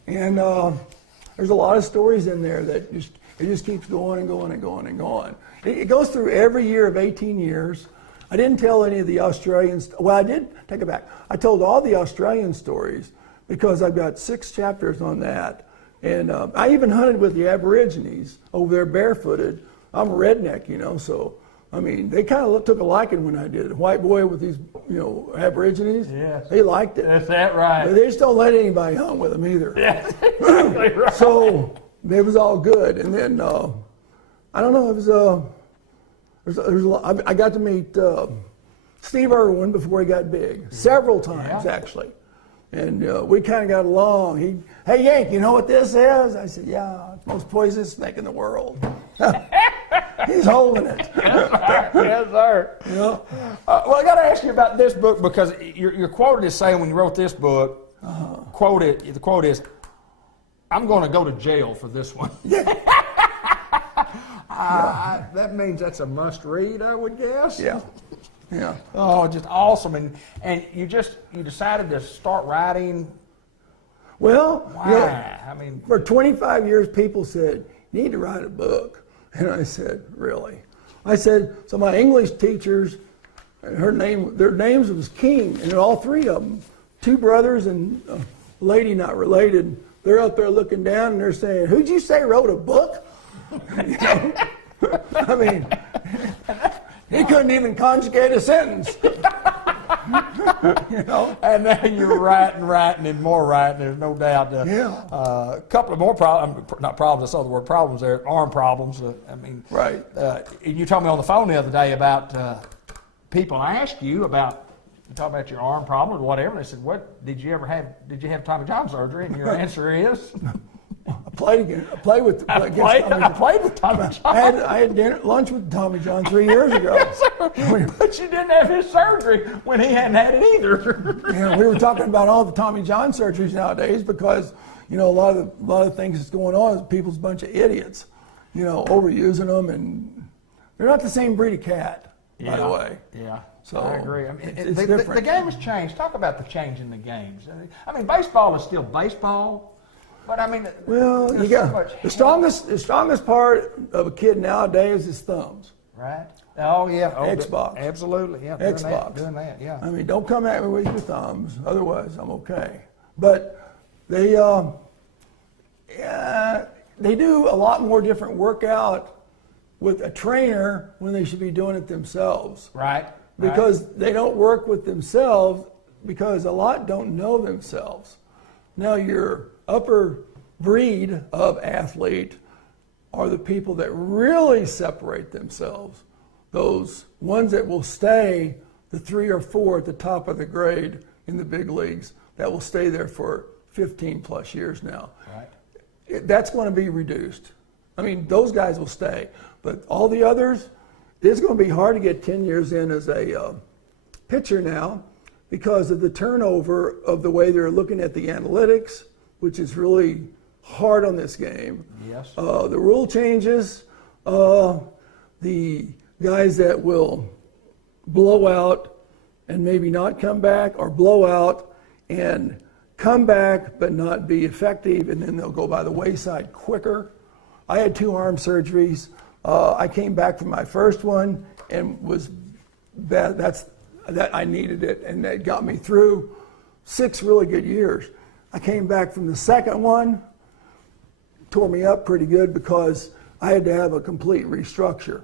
and there's a lot of stories in there that it just keeps going and going and going and going. It goes through every year of 18 years. I didn't tell any of the Australians. Well, I did take it back. I told all the Australian stories because I've got 6 chapters on that, and I even hunted with the Aborigines over there barefooted. I'm a redneck, you know, so. I mean, they kind of took a liking when I did it. White boy with these, you know, Aborigines. Yes. They liked it. That's that right. But they just don't let anybody hunt with them either. That's exactly right. So it was all good. And then I don't know. It was there's a lot. I got to meet Steve Irwin before he got big several times actually, and we kind of got along. Hey Yank, you know what this is? I said, yeah, it's the most poisonous snake in the world. He's holding it. Yes, sir. Yeah. Well, I got to ask you about this book because you're quoted as saying when you wrote this book, the quote is, "I'm going to go to jail for this one." Yeah. That means that's a must read, I would guess. Yeah. Yeah. Oh, just awesome. And you decided to start writing. Well, Why? I mean, for 25 years, people said, you need to write a book. And I said, really? I said, so my English teachers, their names was King, and all three of them, two brothers and a lady not related, they're up there looking down and they're saying, who'd you say wrote a book? You know? I mean, he couldn't even conjugate a sentence. You know? And then you're writing, and more writing. There's no doubt. Yeah. A couple of more problems, not problems, I saw the word problems there, arm problems. I mean, Right. You told me on the phone the other day about people ask you about, you talk about your arm problem or whatever, and they said, what, did you have Tommy John surgery? And your answer is? I played with Tommy Tommy John. I had lunch with Tommy John 3 years ago. But you didn't have his surgery when he hadn't had it either. Yeah, we were talking about all the Tommy John surgeries nowadays because, you know, a lot of things that's going on is people's a bunch of idiots, you know, overusing them, and they're not the same breed of cat, by the way. Yeah. So I agree. I mean, it's the different. game has changed. Talk about the change in the games. I mean, baseball is still baseball, but I mean, Well, you got the strongest part of a kid nowadays is thumbs. Right. Oh yeah. Oh, Xbox. Absolutely. Yeah. Xbox. Doing that. Yeah. I mean, don't come at me with your thumbs. Otherwise, I'm okay. But they do a lot more different workout with a trainer when they should be doing it themselves. Right. Because they don't work with themselves because a lot don't know themselves. Now, your upper breed of athlete are the people that really separate themselves. Those ones that will stay, the 3 or 4 at the top of the grade in the big leagues, that will stay there for 15 plus years now. Right. That's going to be reduced. I mean, those guys will stay. But all the others, it's going to be hard to get 10 years in as a pitcher now because of the turnover of the way they're looking at the analytics, which is really hard on this game. Yes. The rule changes, the guys that will blow out and maybe not come back, or blow out and come back but not be effective, and then they'll go by the wayside quicker. I had 2 arm surgeries. I came back from my first one and was bad. That I needed it, and that got me through 6 really good years. I came back from the second one, tore me up pretty good because I had to have a complete restructure.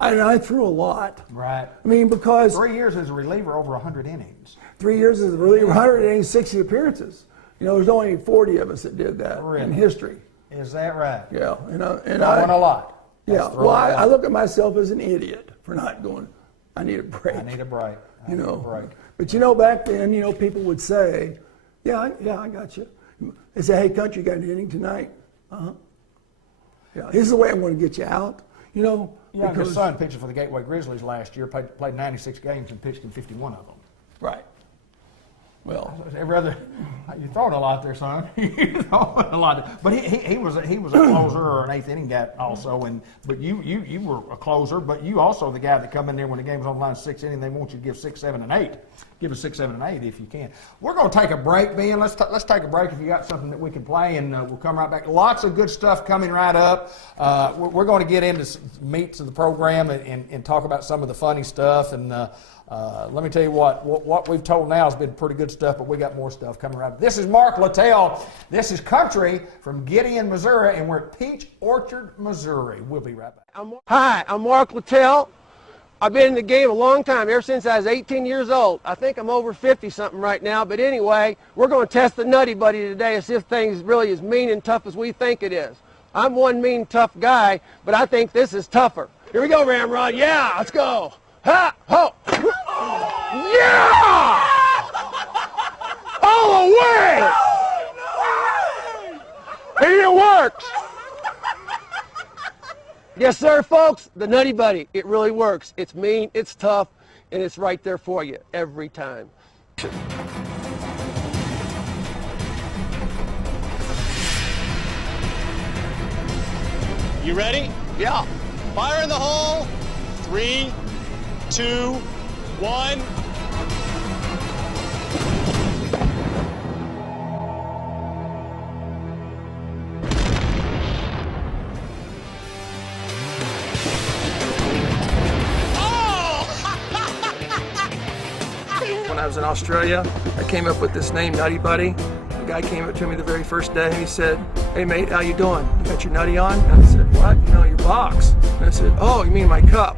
And I threw a lot. Right. I mean, because 3 years as a reliever, over 100 innings. 3 years as a reliever, 160 appearances. You know, there's only 40 of us that did that in history. Is that right? Yeah, and I won a lot. Yeah, well, I look at myself as an idiot for not going, I need a break. I need a break. You know, but you know, back then, you know, people would say, I got you. They say, hey, country, got an inning tonight? Uh-huh. Yeah, this is the way I'm going to get you out. You know, yeah, his son pitched for the Gateway Grizzlies last year, played 96 games and pitched in 51 of them. Right. Well, every other, you're throwing a lot there, son. You're throwing a lot. But he was a closer or an eighth inning guy also. But you were a closer, but you also the guy that come in there when the game's on the line 6th inning. They want you to give 6, 7, and 8. Give us 6, 7, and 8 if you can. We're going to take a break, Ben. Let's take a break if you got something that we can play, and we'll come right back. Lots of good stuff coming right up. We're going to get into meats of the program and talk about some of the funny stuff. And let me tell you what we've told now has been pretty good stuff, but we got more stuff coming right up. This is Mark Littell. This is Country from Gideon, Missouri, and we're at Peach Orchard, Missouri. We'll be right back. Hi, I'm Mark Littell. I've been in the game a long time, ever since I was 18 years old. I think I'm over 50-something right now, but anyway, we're going to test the Nutty Buddy today and see if things really as mean and tough as we think it is. I'm one mean, tough guy, but I think this is tougher. Here we go, Ramrod. Yeah, let's go. Ha, ho. Yeah! All the way! And it works. Yes, sir, folks, the Nutty Buddy, it really works. It's mean, it's tough, and it's right there for you every time. You ready? Yeah. Fire in the hole. 3, 2, 1. When I was in Australia, I came up with this name, Nutty Buddy. The guy came up to me the very first day and he said, "Hey mate, how you doing? You got your nutty on?" And I said, "What? You know, your box." And I said, "Oh, you mean my cup?"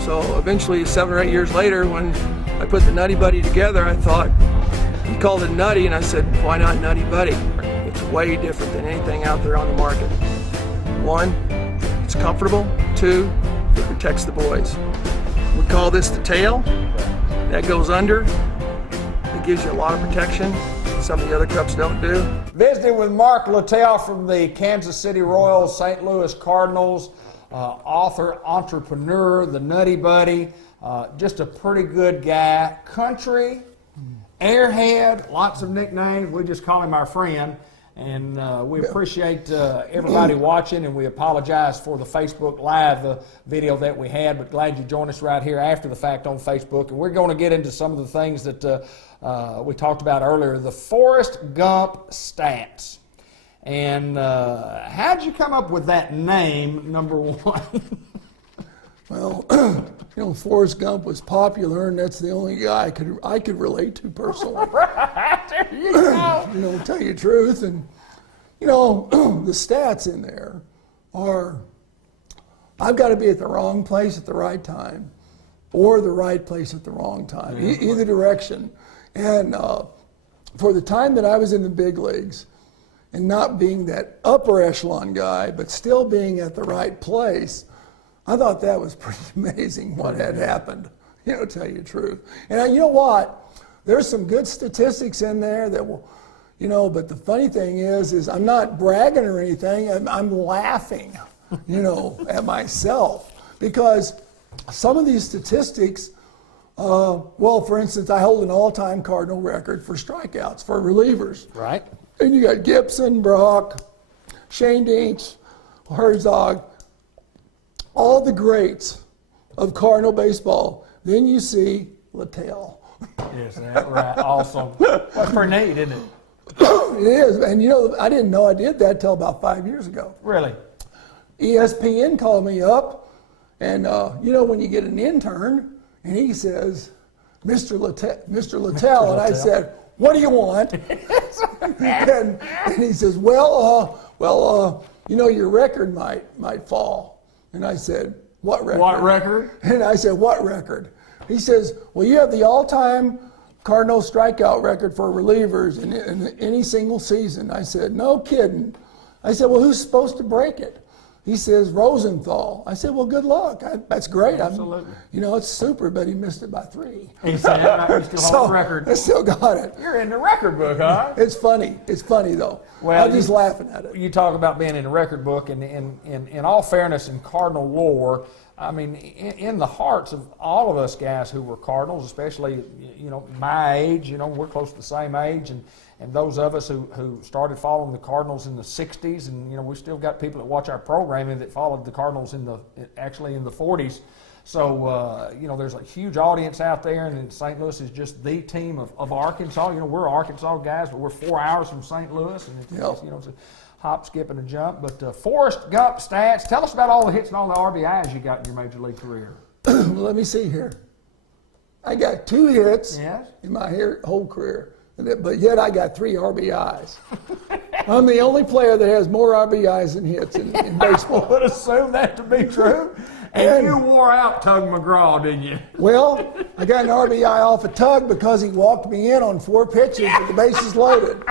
So eventually, 7 or 8 years later, when I put the Nutty Buddy together, I thought, he called it Nutty, and I said, why not Nutty Buddy? It's way different than anything out there on the market. 1, it's comfortable. 2, it protects the boys. We call this the tail. That goes under. It gives you a lot of protection. Some of the other cups don't do. Visiting with Mark Littell from the Kansas City Royals, St. Louis Cardinals, author, entrepreneur, the Nutty Buddy, just a pretty good guy. Country, airhead, lots of nicknames. We just call him our friend. And we appreciate everybody watching, and we apologize for the Facebook Live video that we had, but glad you joined us right here after the fact on Facebook. And we're going to get into some of the things that we talked about earlier, the Forrest Gump stats. And how'd you come up with that name, number one? Well, you know, Forrest Gump was popular, and that's the only guy I could relate to personally. There you go. You know, to tell you the truth, and you know, the stats in there are: I've got to be at the wrong place at the right time, or the right place at the wrong time, either direction. And for the time that I was in the big leagues, and not being that upper echelon guy, but still being at the right place, I thought that was pretty amazing what had happened, you know, to tell you the truth. And you know what? There's some good statistics in there that will, you know, but the funny thing is I'm not bragging or anything. I'm laughing, you know, at myself, because some of these statistics, well, for instance, I hold an all-time Cardinal record for strikeouts for relievers. Right. And you got Gibson, Brock, Shane Dinks, Herzog, all the greats of Cardinal baseball. Then you see Littell. Yes, that's right. Awesome. That's pretty neat, isn't it? It is. And you know, I didn't know I did that till about 5 years ago. Really? ESPN called me up, and you know, when you get an intern, and he says, Mr. Littell, and I said, "What do you want?" and he says, well, you know, your record might fall. And I said, "What record?" What record? And I said, "What record?" He says, "Well, you have the all-time Cardinal strikeout record for relievers in any single season." I said, "No kidding." I said, "Well, who's supposed to break it?" He says, "Rosenthal." I said, "Well, good luck. That's great. Absolutely. You know, it's super, but he missed it by 3. He said, "I still hold the record." I still got it. You're in the record book, huh? It's funny. It's funny, though. Well, I'm just laughing at it. You talk about being in the record book, and in all fairness, in Cardinal lore, I mean, in the hearts of all of us guys who were Cardinals, especially, you know, my age, you know, we're close to the same age, and those of us who started following the Cardinals in the 60s, and, you know, we still got people that watch our programming that followed the Cardinals actually in the 40s. So, you know, there's a huge audience out there, and St. Louis is just the team of Arkansas. You know, we're Arkansas guys, but we're 4 hours from St. Louis, and it's, you know, it's a hop, skip, and a jump. But Forrest Gump stats, tell us about all the hits and all the RBIs you got in your major league career. Let me see here. I got 2 hits Yes. in my whole career, but yet I got 3 RBIs. I'm the only player that has more RBIs than hits in baseball. I would assume that to be true. And you wore out Tug McGraw, didn't you? Well, I got an RBI off of Tug because he walked me in on 4 pitches with the bases loaded.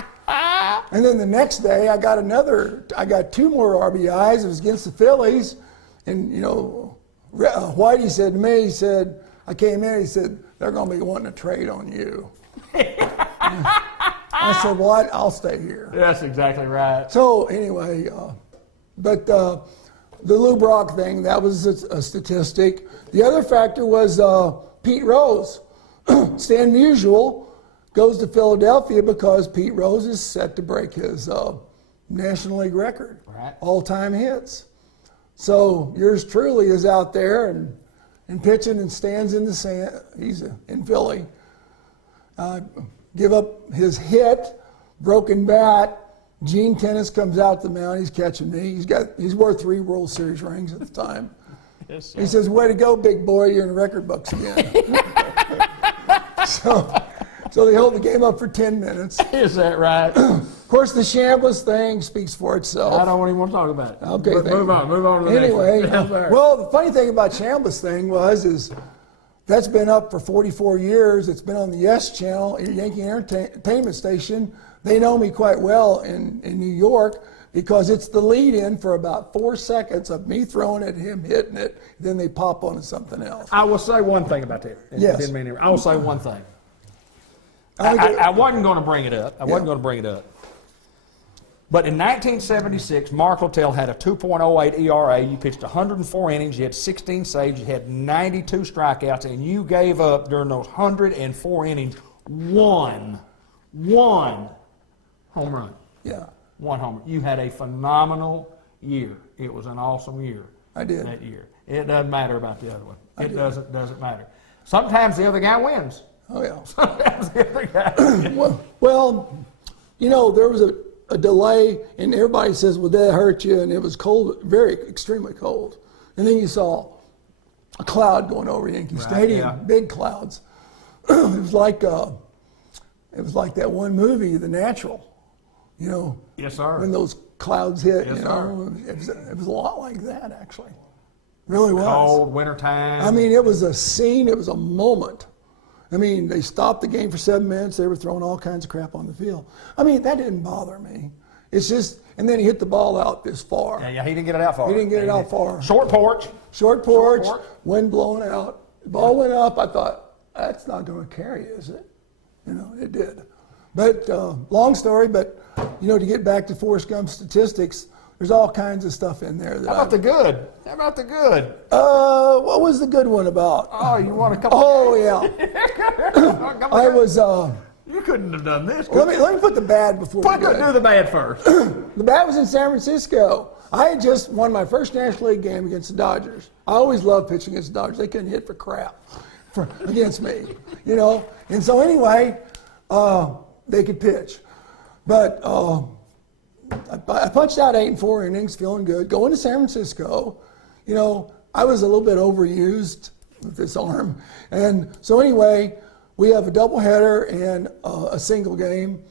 And then the next day, I got 2 more RBIs. It was against the Phillies. And, you know, Whitey said to me, he said, I came in, he said, "They're going to be wanting to trade on you." I said, "Well, I'll stay here." That's exactly right. So anyway, but the Lou Brock thing, that was a statistic. The other factor was Pete Rose. Stan Musial goes to Philadelphia because Pete Rose is set to break his National League record, Right. all-time hits. So yours truly is out there, and and pitching and stands in the sand. He's in Philly. Give up his hit, broken bat. Gene Tennis comes out the mound. He's catching me. He's worth 3 World Series rings at the time. Yes, sir. He says, "Way to go, big boy! You're in the record books again." So they hold the game up for 10 minutes. Is that right? Of course, the Chambliss thing speaks for itself. I don't even want to talk about it. Okay, But move on to the Anyway, next one. well, the funny thing about Chambliss thing is that's been up for 44 years. It's been on the Yes Channel, Yankee Entertainment Station. They know me quite well in New York because it's the lead-in for about 4 seconds of me throwing it, him hitting it. Then they pop on to something else. I will say one thing about that. Yes. I will say one thing. I wasn't going to bring it up. But in 1976, Mark Littell had a 2.08 ERA. You pitched 104 innings. You had 16 saves. You had 92 strikeouts, and you gave up during those 104 innings one home run. Yeah, One home run. You had a phenomenal year. It was an awesome year. I did. That year. It doesn't matter about the other one. It doesn't matter. Sometimes the other guy wins. Oh, yeah. Sometimes the other guy wins. Well, you know, there was a delay, and everybody says, well, that hurt you, and it was cold, extremely cold. And then you saw a cloud going over Yankee Stadium, yeah. big clouds. It was like that one movie, The Natural, you know. Yes, sir. When those clouds hit, Yes, you know. It was a lot like that, actually. Really was. Cold, wintertime. I mean, it was a scene, it was a moment. I mean, they stopped the game for 7 minutes. They were throwing all kinds of crap on the field. I mean, that didn't bother me. It's just, and then he hit the ball out this far. Yeah, he didn't get it out far. He didn't get it out far. Short porch. Short porch, wind blowing out. The ball went up. I thought, that's not going to carry, is it? You know, it did. But long story, but, you know, to get back to Forrest Gump statistics, there's all kinds of stuff in there. How about the good? What was the good one about? Oh, you won a couple. Oh, yeah. I was. You couldn't have done this. Let me put the bad before the good. Do the bad first. The bad was in San Francisco. I had just won my first National League game against the Dodgers. I always loved pitching against the Dodgers. They couldn't hit for crap against me, you know. And so anyway, they could pitch. But I punched out 8 and 4 innings, feeling good. Going to San Francisco, you know, I was a little bit overused with this arm. And so anyway, we have a doubleheader and a single game.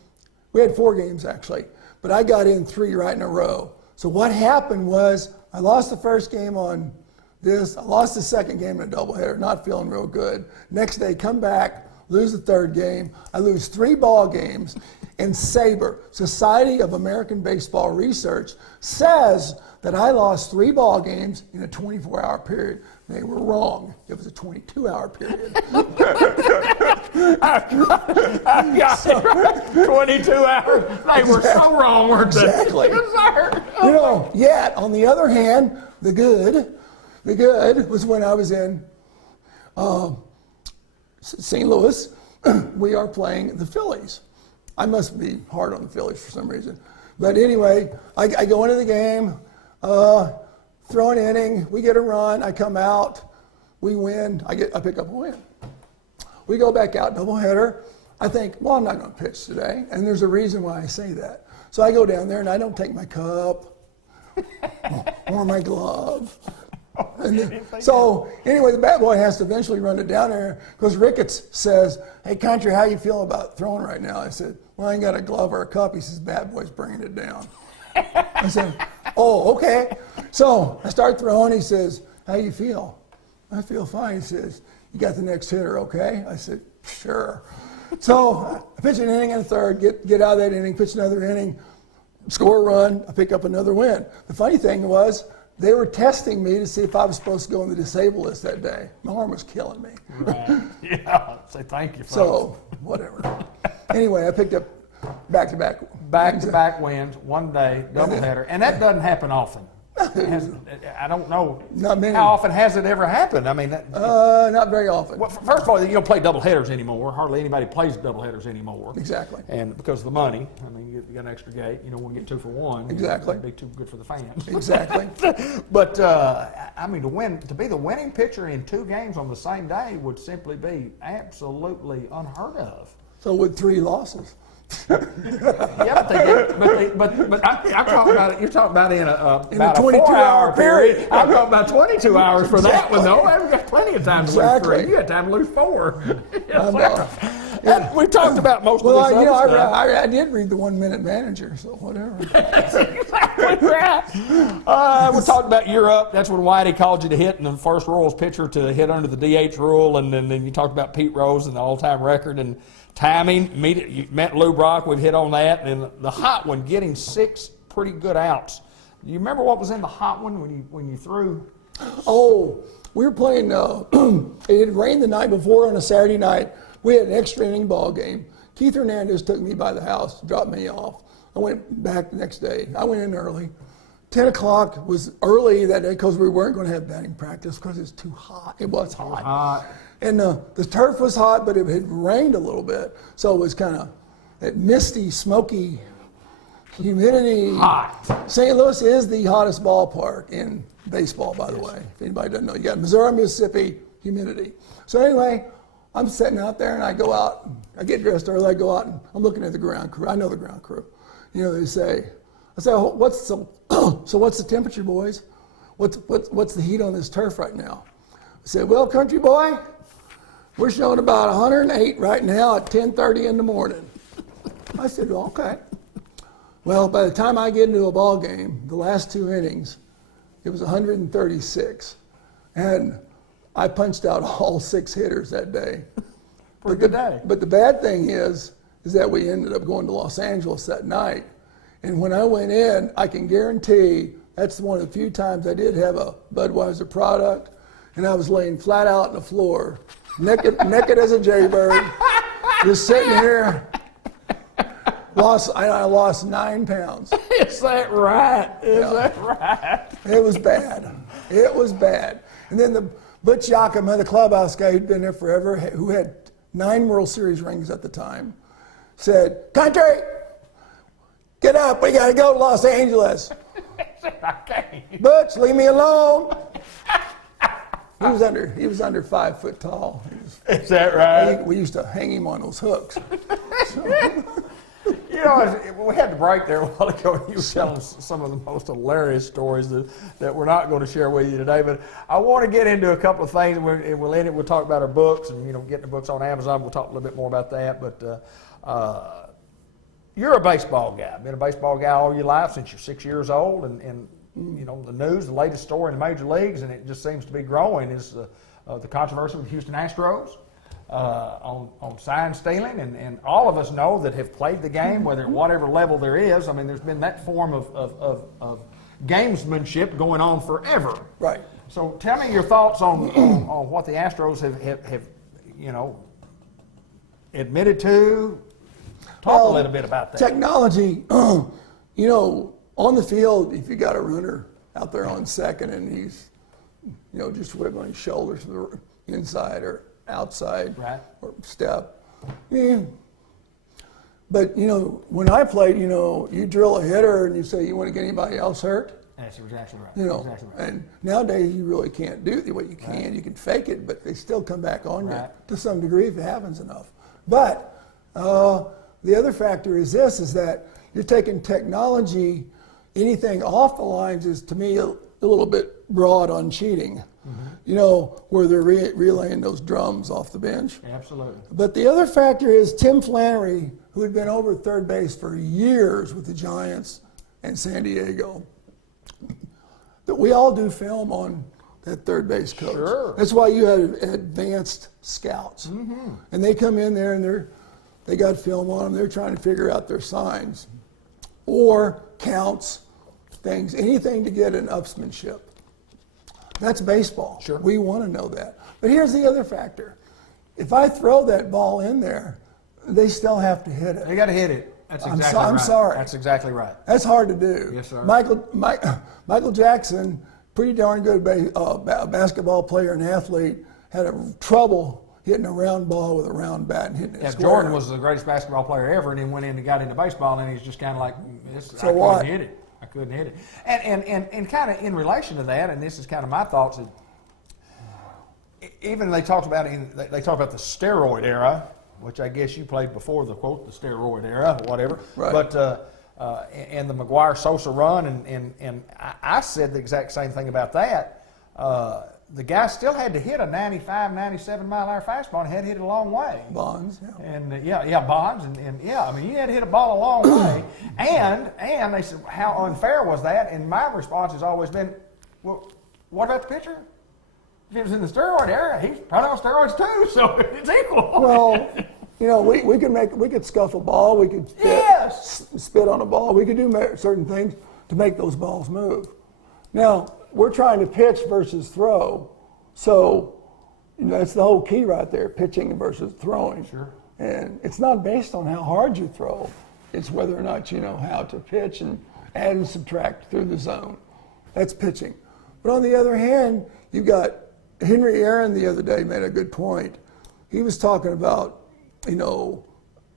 We had 4 games actually, but I got in 3 right in a row. So what happened was I lost the first game on this. I lost the second game in a doubleheader, not feeling real good. Next day, come back, lose the third game. I lose 3 ball games. And SABR, Society of American Baseball Research, says that I lost 3 ball games in a 24-hour period. They were wrong. It was a 22-hour period. I got it. 22 hours. They were so wrong, weren't they? Exactly. Yes, sir. You know, yet, on the other hand, the good was when I was in St. Louis. We are playing the Phillies. I must be hard on the Phillies for some reason. But anyway, I go into the game, throw an inning, we get a run, I come out, we win, I pick up a win. We go back out, doubleheader. I think, well, I'm not going to pitch today, and there's a reason why I say that. So I go down there and I don't take my cup or my glove. So anyway, the bat boy has to eventually run it down there because Ricketts says, "Hey, Country, how you feel about throwing right now?" I said, "Well, I ain't got a glove or a cup." He says, "Bat boy's bringing it down." I said, "Oh, okay." So I start throwing. He says, "How you feel?" "I feel fine." He says, "You got the next hitter, okay?" I said, "Sure." So I pitch an inning and a third, get out of that inning, pitch another inning, score a run, I pick up another win. The funny thing was, they were testing me to see if I was supposed to go on the disabled list that day. My arm was killing me. Right. Yeah. Say thank you, folks. So, whatever. Anyway, I picked up back-to-back wins, one day, doubleheader. And that doesn't happen often. I don't know. Not many. How often has it ever happened? I mean, Not very often. well, first of all, you don't play double headers anymore. Hardly anybody plays double headers anymore. Exactly. And because of the money, I mean, you got an extra gate. You don't want to get 2 for 1. Exactly. It'd be too good for the fans. Exactly. But I mean, to be the winning pitcher in 2 games on the same day would simply be absolutely unheard of. So with 3 losses. Yeah, but I'm talking about it. You're talking about in about a 22-hour 4-hour period. period. I'm talking about 22 hours for that one, though. I've got plenty of time to lose Exactly. 3. You got time to lose 4. Yeah. We talked about most Well, of this other stuff. I did read the 1 Minute Manager, so whatever. Exactly right. We talked about Europe. That's when Whitey called you to hit, and the first Royals pitcher to hit under the DH rule, and then you talked about Pete Rose and the all-time record and timing. You met Lou Brock. We've hit on that, and the hot one, getting 6 pretty good outs. Do you remember what was in the hot one when you threw? Oh, we were playing, it had rained the night before on a Saturday night. We had an extra inning ball game. Keith Hernandez took me by the house, dropped me off. I went back the next day. I went in early. 10 o'clock was early that day because we weren't going to have batting practice because it's too hot. It was hot. And the turf was hot, but it had rained a little bit. So it was kind of that misty, smoky humidity. Hot. St. Louis is the hottest ballpark in baseball, by the way. If anybody doesn't know, you got Missouri, Mississippi, humidity. So anyway, I'm sitting out there and I go out, I get dressed early, I go out and I'm looking at the ground crew. I know the ground crew. You know, I say, oh, what's the temperature, boys? What's the heat on this turf right now? I said, well, country boy, we're showing about 108 right now at 10:30 in the morning. I said, well, okay. Well, by the time I get into a ball game, the last 2 innings, it was 136. And I punched out all 6 hitters that day. Pretty good day. But the bad thing is that we ended up going to Los Angeles that night. And when I went in, I can guarantee that's one of the few times I did have a Budweiser product. And I was laying flat out on the floor, naked as a jaybird, just sitting here. I lost 9 pounds. Is that right? Is that right? It was bad. It was bad. And then the Butch Yakima, the clubhouse guy who'd been there forever, who had 9 World Series rings at the time, said, country, get up, we gotta go to Los Angeles. I can't. Butch, leave me alone. He was under 5 foot tall. Is that right? We used to hang him on those hooks. You know, we had the break there a while ago. You were telling some of the most hilarious stories that we're not going to share with you today. But I want to get into a couple of things. We'll end it. We'll talk about our books and getting the books on Amazon. We'll talk a little bit more about that. But you're a baseball guy. Been a baseball guy all your life since you're 6 years old. And the news, the latest story in the major leagues, and it just seems to be growing, is the controversy with the Houston Astros. On sign stealing, and all of us know that have played the game, whether at whatever level there is. I mean, there's been that form of gamesmanship going on forever. Right. So tell me your thoughts on what the Astros have admitted to. Talk a little bit about that. Technology, on the field, if you got a runner out there on second and he's, just wiggling his shoulders to the inside or outside, right, or step. Yeah. But, when I played, you drill a hitter and you say you want to get anybody else hurt. That's exactly right. Exactly right. And nowadays you really can't do what you can. Right. You can fake it, but they still come back on you to some degree if it happens enough. But the other factor is that you're taking technology, anything off the lines is, to me, a little bit broad on cheating. Mm-hmm. Where they're relaying those drums off the bench. Absolutely. But the other factor is Tim Flannery, who had been over third base for years with the Giants and San Diego, that we all do film on that third base coach. Sure. That's why you had advanced scouts. Mm-hmm. And they come in there and they got film on them. They're trying to figure out their signs or counts, things, anything to get an upsmanship. That's baseball. Sure. We want to know that. But here's the other factor. If I throw that ball in there, they still have to hit it. They got to hit it. That's I'm, exactly right. I'm sorry. That's exactly right. That's hard to do. Yes, sir. Michael Jackson, pretty darn good basketball player and athlete, had trouble hitting a round ball with a round bat and hitting it Yeah, square. Jordan was the greatest basketball player ever, and then went in and got into baseball, and he's just kind of like, So what? I couldn't hit it. And kind of in relation to that, and this is kind of my thoughts, even they talked about they talk about the steroid era, which I guess you played before the quote the steroid era, or whatever. Right. But and the McGuire-Sosa run, and I said the exact same thing about that. The guy still had to hit a 95, 97 mile an hour fastball, and had to hit it a long way. Bonds, yeah. And Bonds, and yeah, I mean, you had to hit a ball a long way. And they said, how unfair was that? And my response has always been, well, what about the pitcher? If he was in the steroid era, he's probably on steroids too, so it's equal. Well, you know, we could scuff a ball, we could spit on a ball, we could do certain things to make those balls move. Now, we're trying to pitch versus throw, so you know, that's the whole key right there, pitching versus throwing. Sure. And it's not based on how hard you throw, it's whether or not you know how to pitch and add and subtract through the zone. That's pitching. But on the other hand, you've got Henry Aaron the other day made a good point. He was talking about, you know,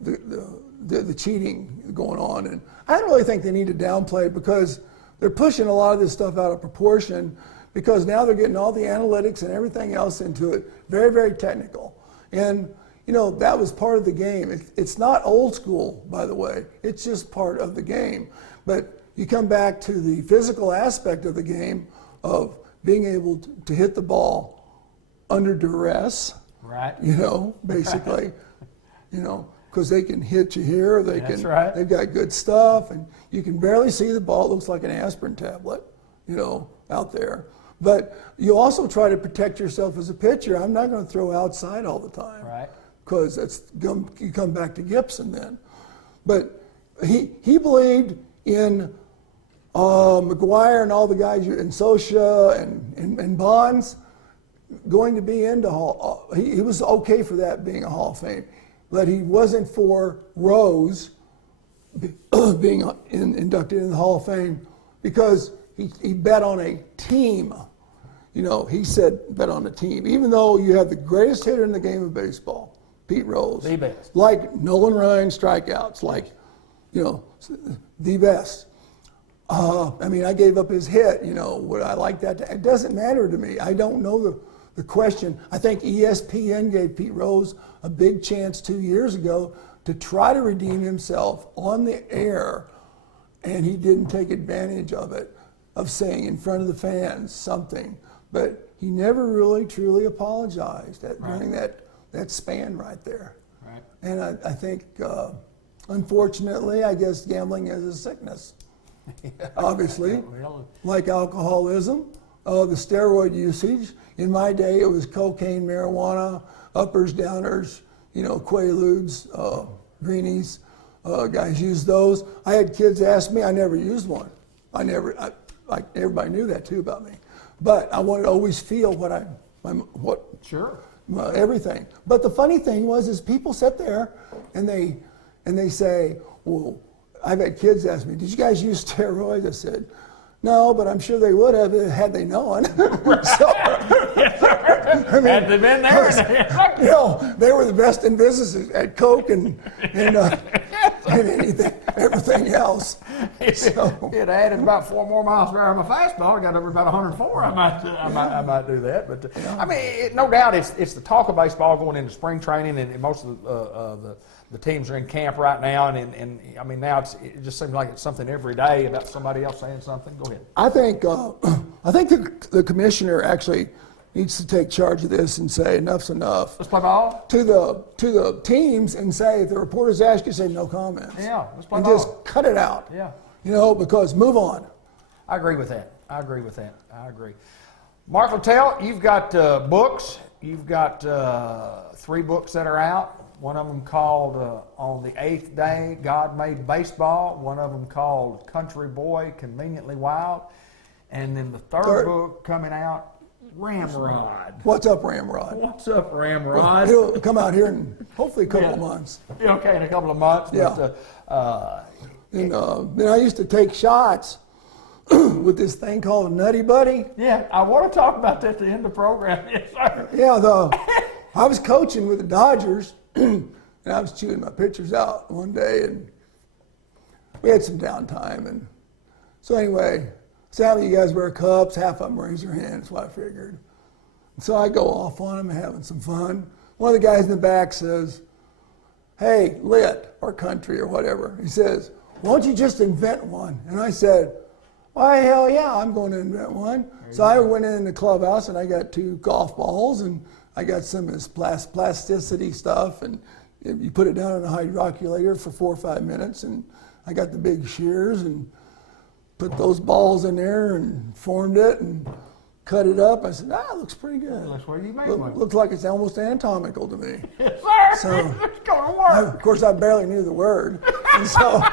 the cheating going on, and I don't really think they need to downplay it because they're pushing a lot of this stuff out of proportion because now they're getting all the analytics and everything else into it, very, very technical. And, you know, that was part of the game. It's not old school, by the way. It's just part of the game. But you come back to the physical aspect of the game of being able to hit the ball under duress, Right. you know, basically, you know, because they can hit you here, That's right. they've got good stuff, and you can barely see the ball. It looks like an aspirin tablet, you know, out there. But you also try to protect yourself as a pitcher. I'm not going to throw outside all the time, Right. because you come back to Gibson then. But he believed in McGuire and all the guys, and Socha and Bonds going to be into Hall. He was okay for that being a Hall of Fame, but he wasn't for Rose being inducted in the Hall of Fame because he bet on a team. You know, he said bet on a team, even though you have the greatest hitter in the game of baseball, Pete Rose, The best. like Nolan Ryan strikeouts, like, you know, the best. I mean, I gave up his hit. You know, would I like that? It doesn't matter to me. I don't know the question. I think ESPN gave Pete Rose a big chance 2 years ago to try to redeem himself on the air, and he didn't take advantage of it, of saying in front of the fans something. But he never really truly apologized during that span right there. Right. And I think, unfortunately, I guess gambling is a sickness. Obviously, Well, like alcoholism, the steroid usage. In my day, it was cocaine, marijuana, uppers, downers, you know, Quaaludes, greenies. Guys used those. I had kids ask me. I never used one. Everybody knew that too about me. But I wanted to always feel sure. everything. But the funny thing is people sit there and they say, well, I've had kids ask me, did you guys use steroids? I said, no, but I'm sure they would have had they known. So, I mean, Had they been there? you know, they were the best in business at Coke and anything, everything else. So, It added about 4 more miles per hour on my fastball. I got over about 104. I might do that. But I mean, no doubt, it's the talk of baseball going into spring training, and most of the teams are in camp right now. And I mean, now it just seems like it's something every day about somebody else saying something. Go ahead. I think the commissioner actually needs to take charge of this and say enough's enough. Let's play ball. To the teams and say, if the reporters ask you, say no comments. Yeah, let's play and ball. just cut it out. Yeah. You know, because move on. I agree with that. I agree. Mark Littell, you've got books. You've got 3 books that are out. One of them called On the Eighth Day, God Made Baseball. One of them called Country Boy, Conveniently Wild. And then the third book coming out, Ramrod. What's up, Ramrod? What's up, Ramrod? He'll come out here in hopefully a couple of months. Yeah, okay, in a couple of months. Yeah. But, Then I used to take shots with this thing called a Nutty Buddy. yeah, I want to talk about that at the end of the program. Yes, sir. Yeah, I was coaching with the Dodgers, and I was chewing my pitchers out one day, and we had some downtime. And so anyway, so how many of you guys wear cups? Half of them raise their hand. That's what I figured. And so I go off on them, having some fun. One of the guys in the back says, "Hey, Lit, or Country, or whatever." He says, "Why don't you just invent one?" And I said, "Why, hell yeah, I'm going to invent one." So I went in the clubhouse and I got 2 golf balls and I got some of this plasticity stuff, and you put it down in a hydroculator for 4 or 5 minutes, and I got the big shears and put those balls in there and formed it and cut it up. I said, it looks pretty good. That's where you made one. Looks like it's almost anatomical to me. Yes, sir. So, It's going to work. of course, I barely knew the word. And so,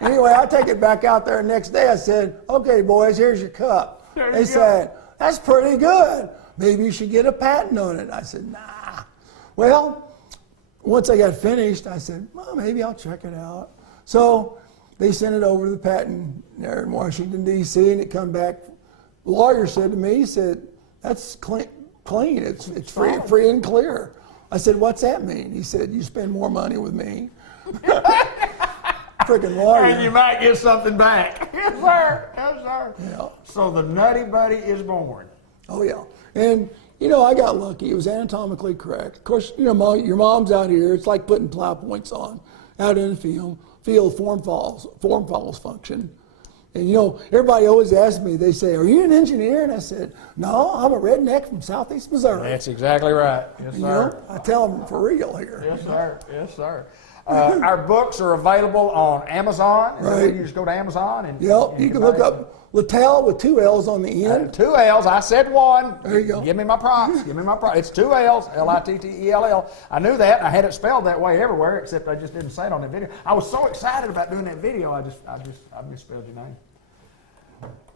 anyway, I take it back out there the next day. I said, "Okay, boys, here's your cup." There you They go. said, "That's pretty good. Maybe you should get a patent on it." I said, "Nah." Well, once I got finished, I said, "Well, maybe I'll check it out." So they sent it over to the patent there in Washington, D.C., and it come back. The lawyer said to me, he said, "That's clean. It's free and clear." I said, "What's that mean?" He said, "You spend more money with me." Freaking lawyer. And you might get something back. Yes, sir. Yes, sir. Yeah. So the Nutty Buddy is born. Oh, yeah. And, I got lucky. It was anatomically correct. Of course, your mom's out here. It's like putting plow points on out in the field form follows function. And, everybody always asks me, they say, "Are you an engineer?" And I said, "No, I'm a redneck from southeast Missouri." That's exactly right. Yes, sir. I tell them for real here. Yes, sir. Yes, sir. Our books are available on Amazon. Right. You just go to Amazon and Yep, you can look buy up Littell with 2 L's on the end. 2 L's. I said 1. There you go. Give me my props. Give me my props. It's 2 L's. Littell. I knew that. I had it spelled that way everywhere, except I just didn't say it on the video. I was so excited about doing that video. I misspelled your name.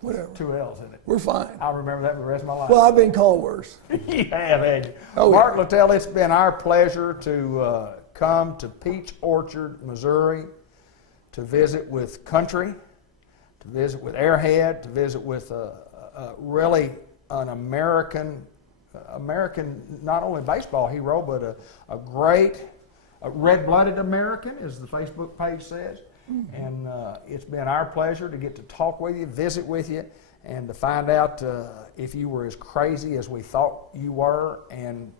Whatever. 2 L's in it. We're fine. I'll remember that for the rest of my life. Well, I've been called worse. You have, haven't you? Oh, Mark yeah. Littell, it's been our pleasure to come to Peach Orchard, Missouri, to visit with Country, to visit with Airhead, to visit with really an American not only baseball hero, but a great red-blooded American, as the Facebook page says. Mm-hmm. And it's been our pleasure to get to talk with you, visit with you, and to find out if you were as crazy as we thought you were. And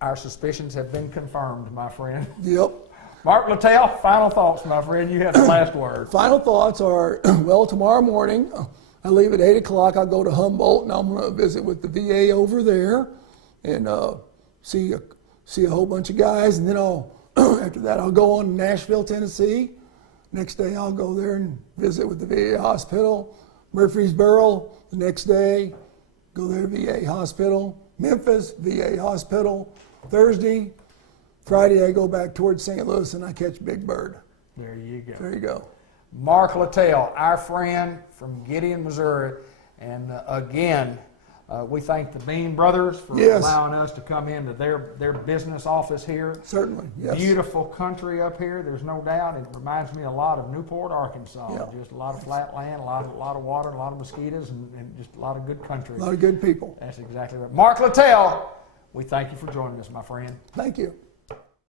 our suspicions have been confirmed, my friend. Yep. Mark Littell, final thoughts, my friend. You have the last word. Final thoughts are, well, tomorrow morning, I leave at 8 o'clock. I'll go to Humboldt, and I'm going to visit with the VA over there and see a whole bunch of guys. And then after that, I'll go on to Nashville, Tennessee. Next day, I'll go there and visit with the VA hospital. Murfreesboro, the next day, go there, VA hospital. Memphis, VA hospital. Thursday, Friday, I go back towards St. Louis and I catch Big Bird. There you go. There you go. Mark Littell, our friend from Gideon, Missouri. And again, we thank the Bean brothers for allowing us to come into their business office here. Certainly, yes. Beautiful country up here, there's no doubt. It reminds me a lot of Newport, Arkansas. Yeah. Just a lot of flat land, a lot of water, a lot of mosquitoes, and just a lot of good country. A lot of good people. That's exactly right. Mark Littell, we thank you for joining us, my friend. Thank you.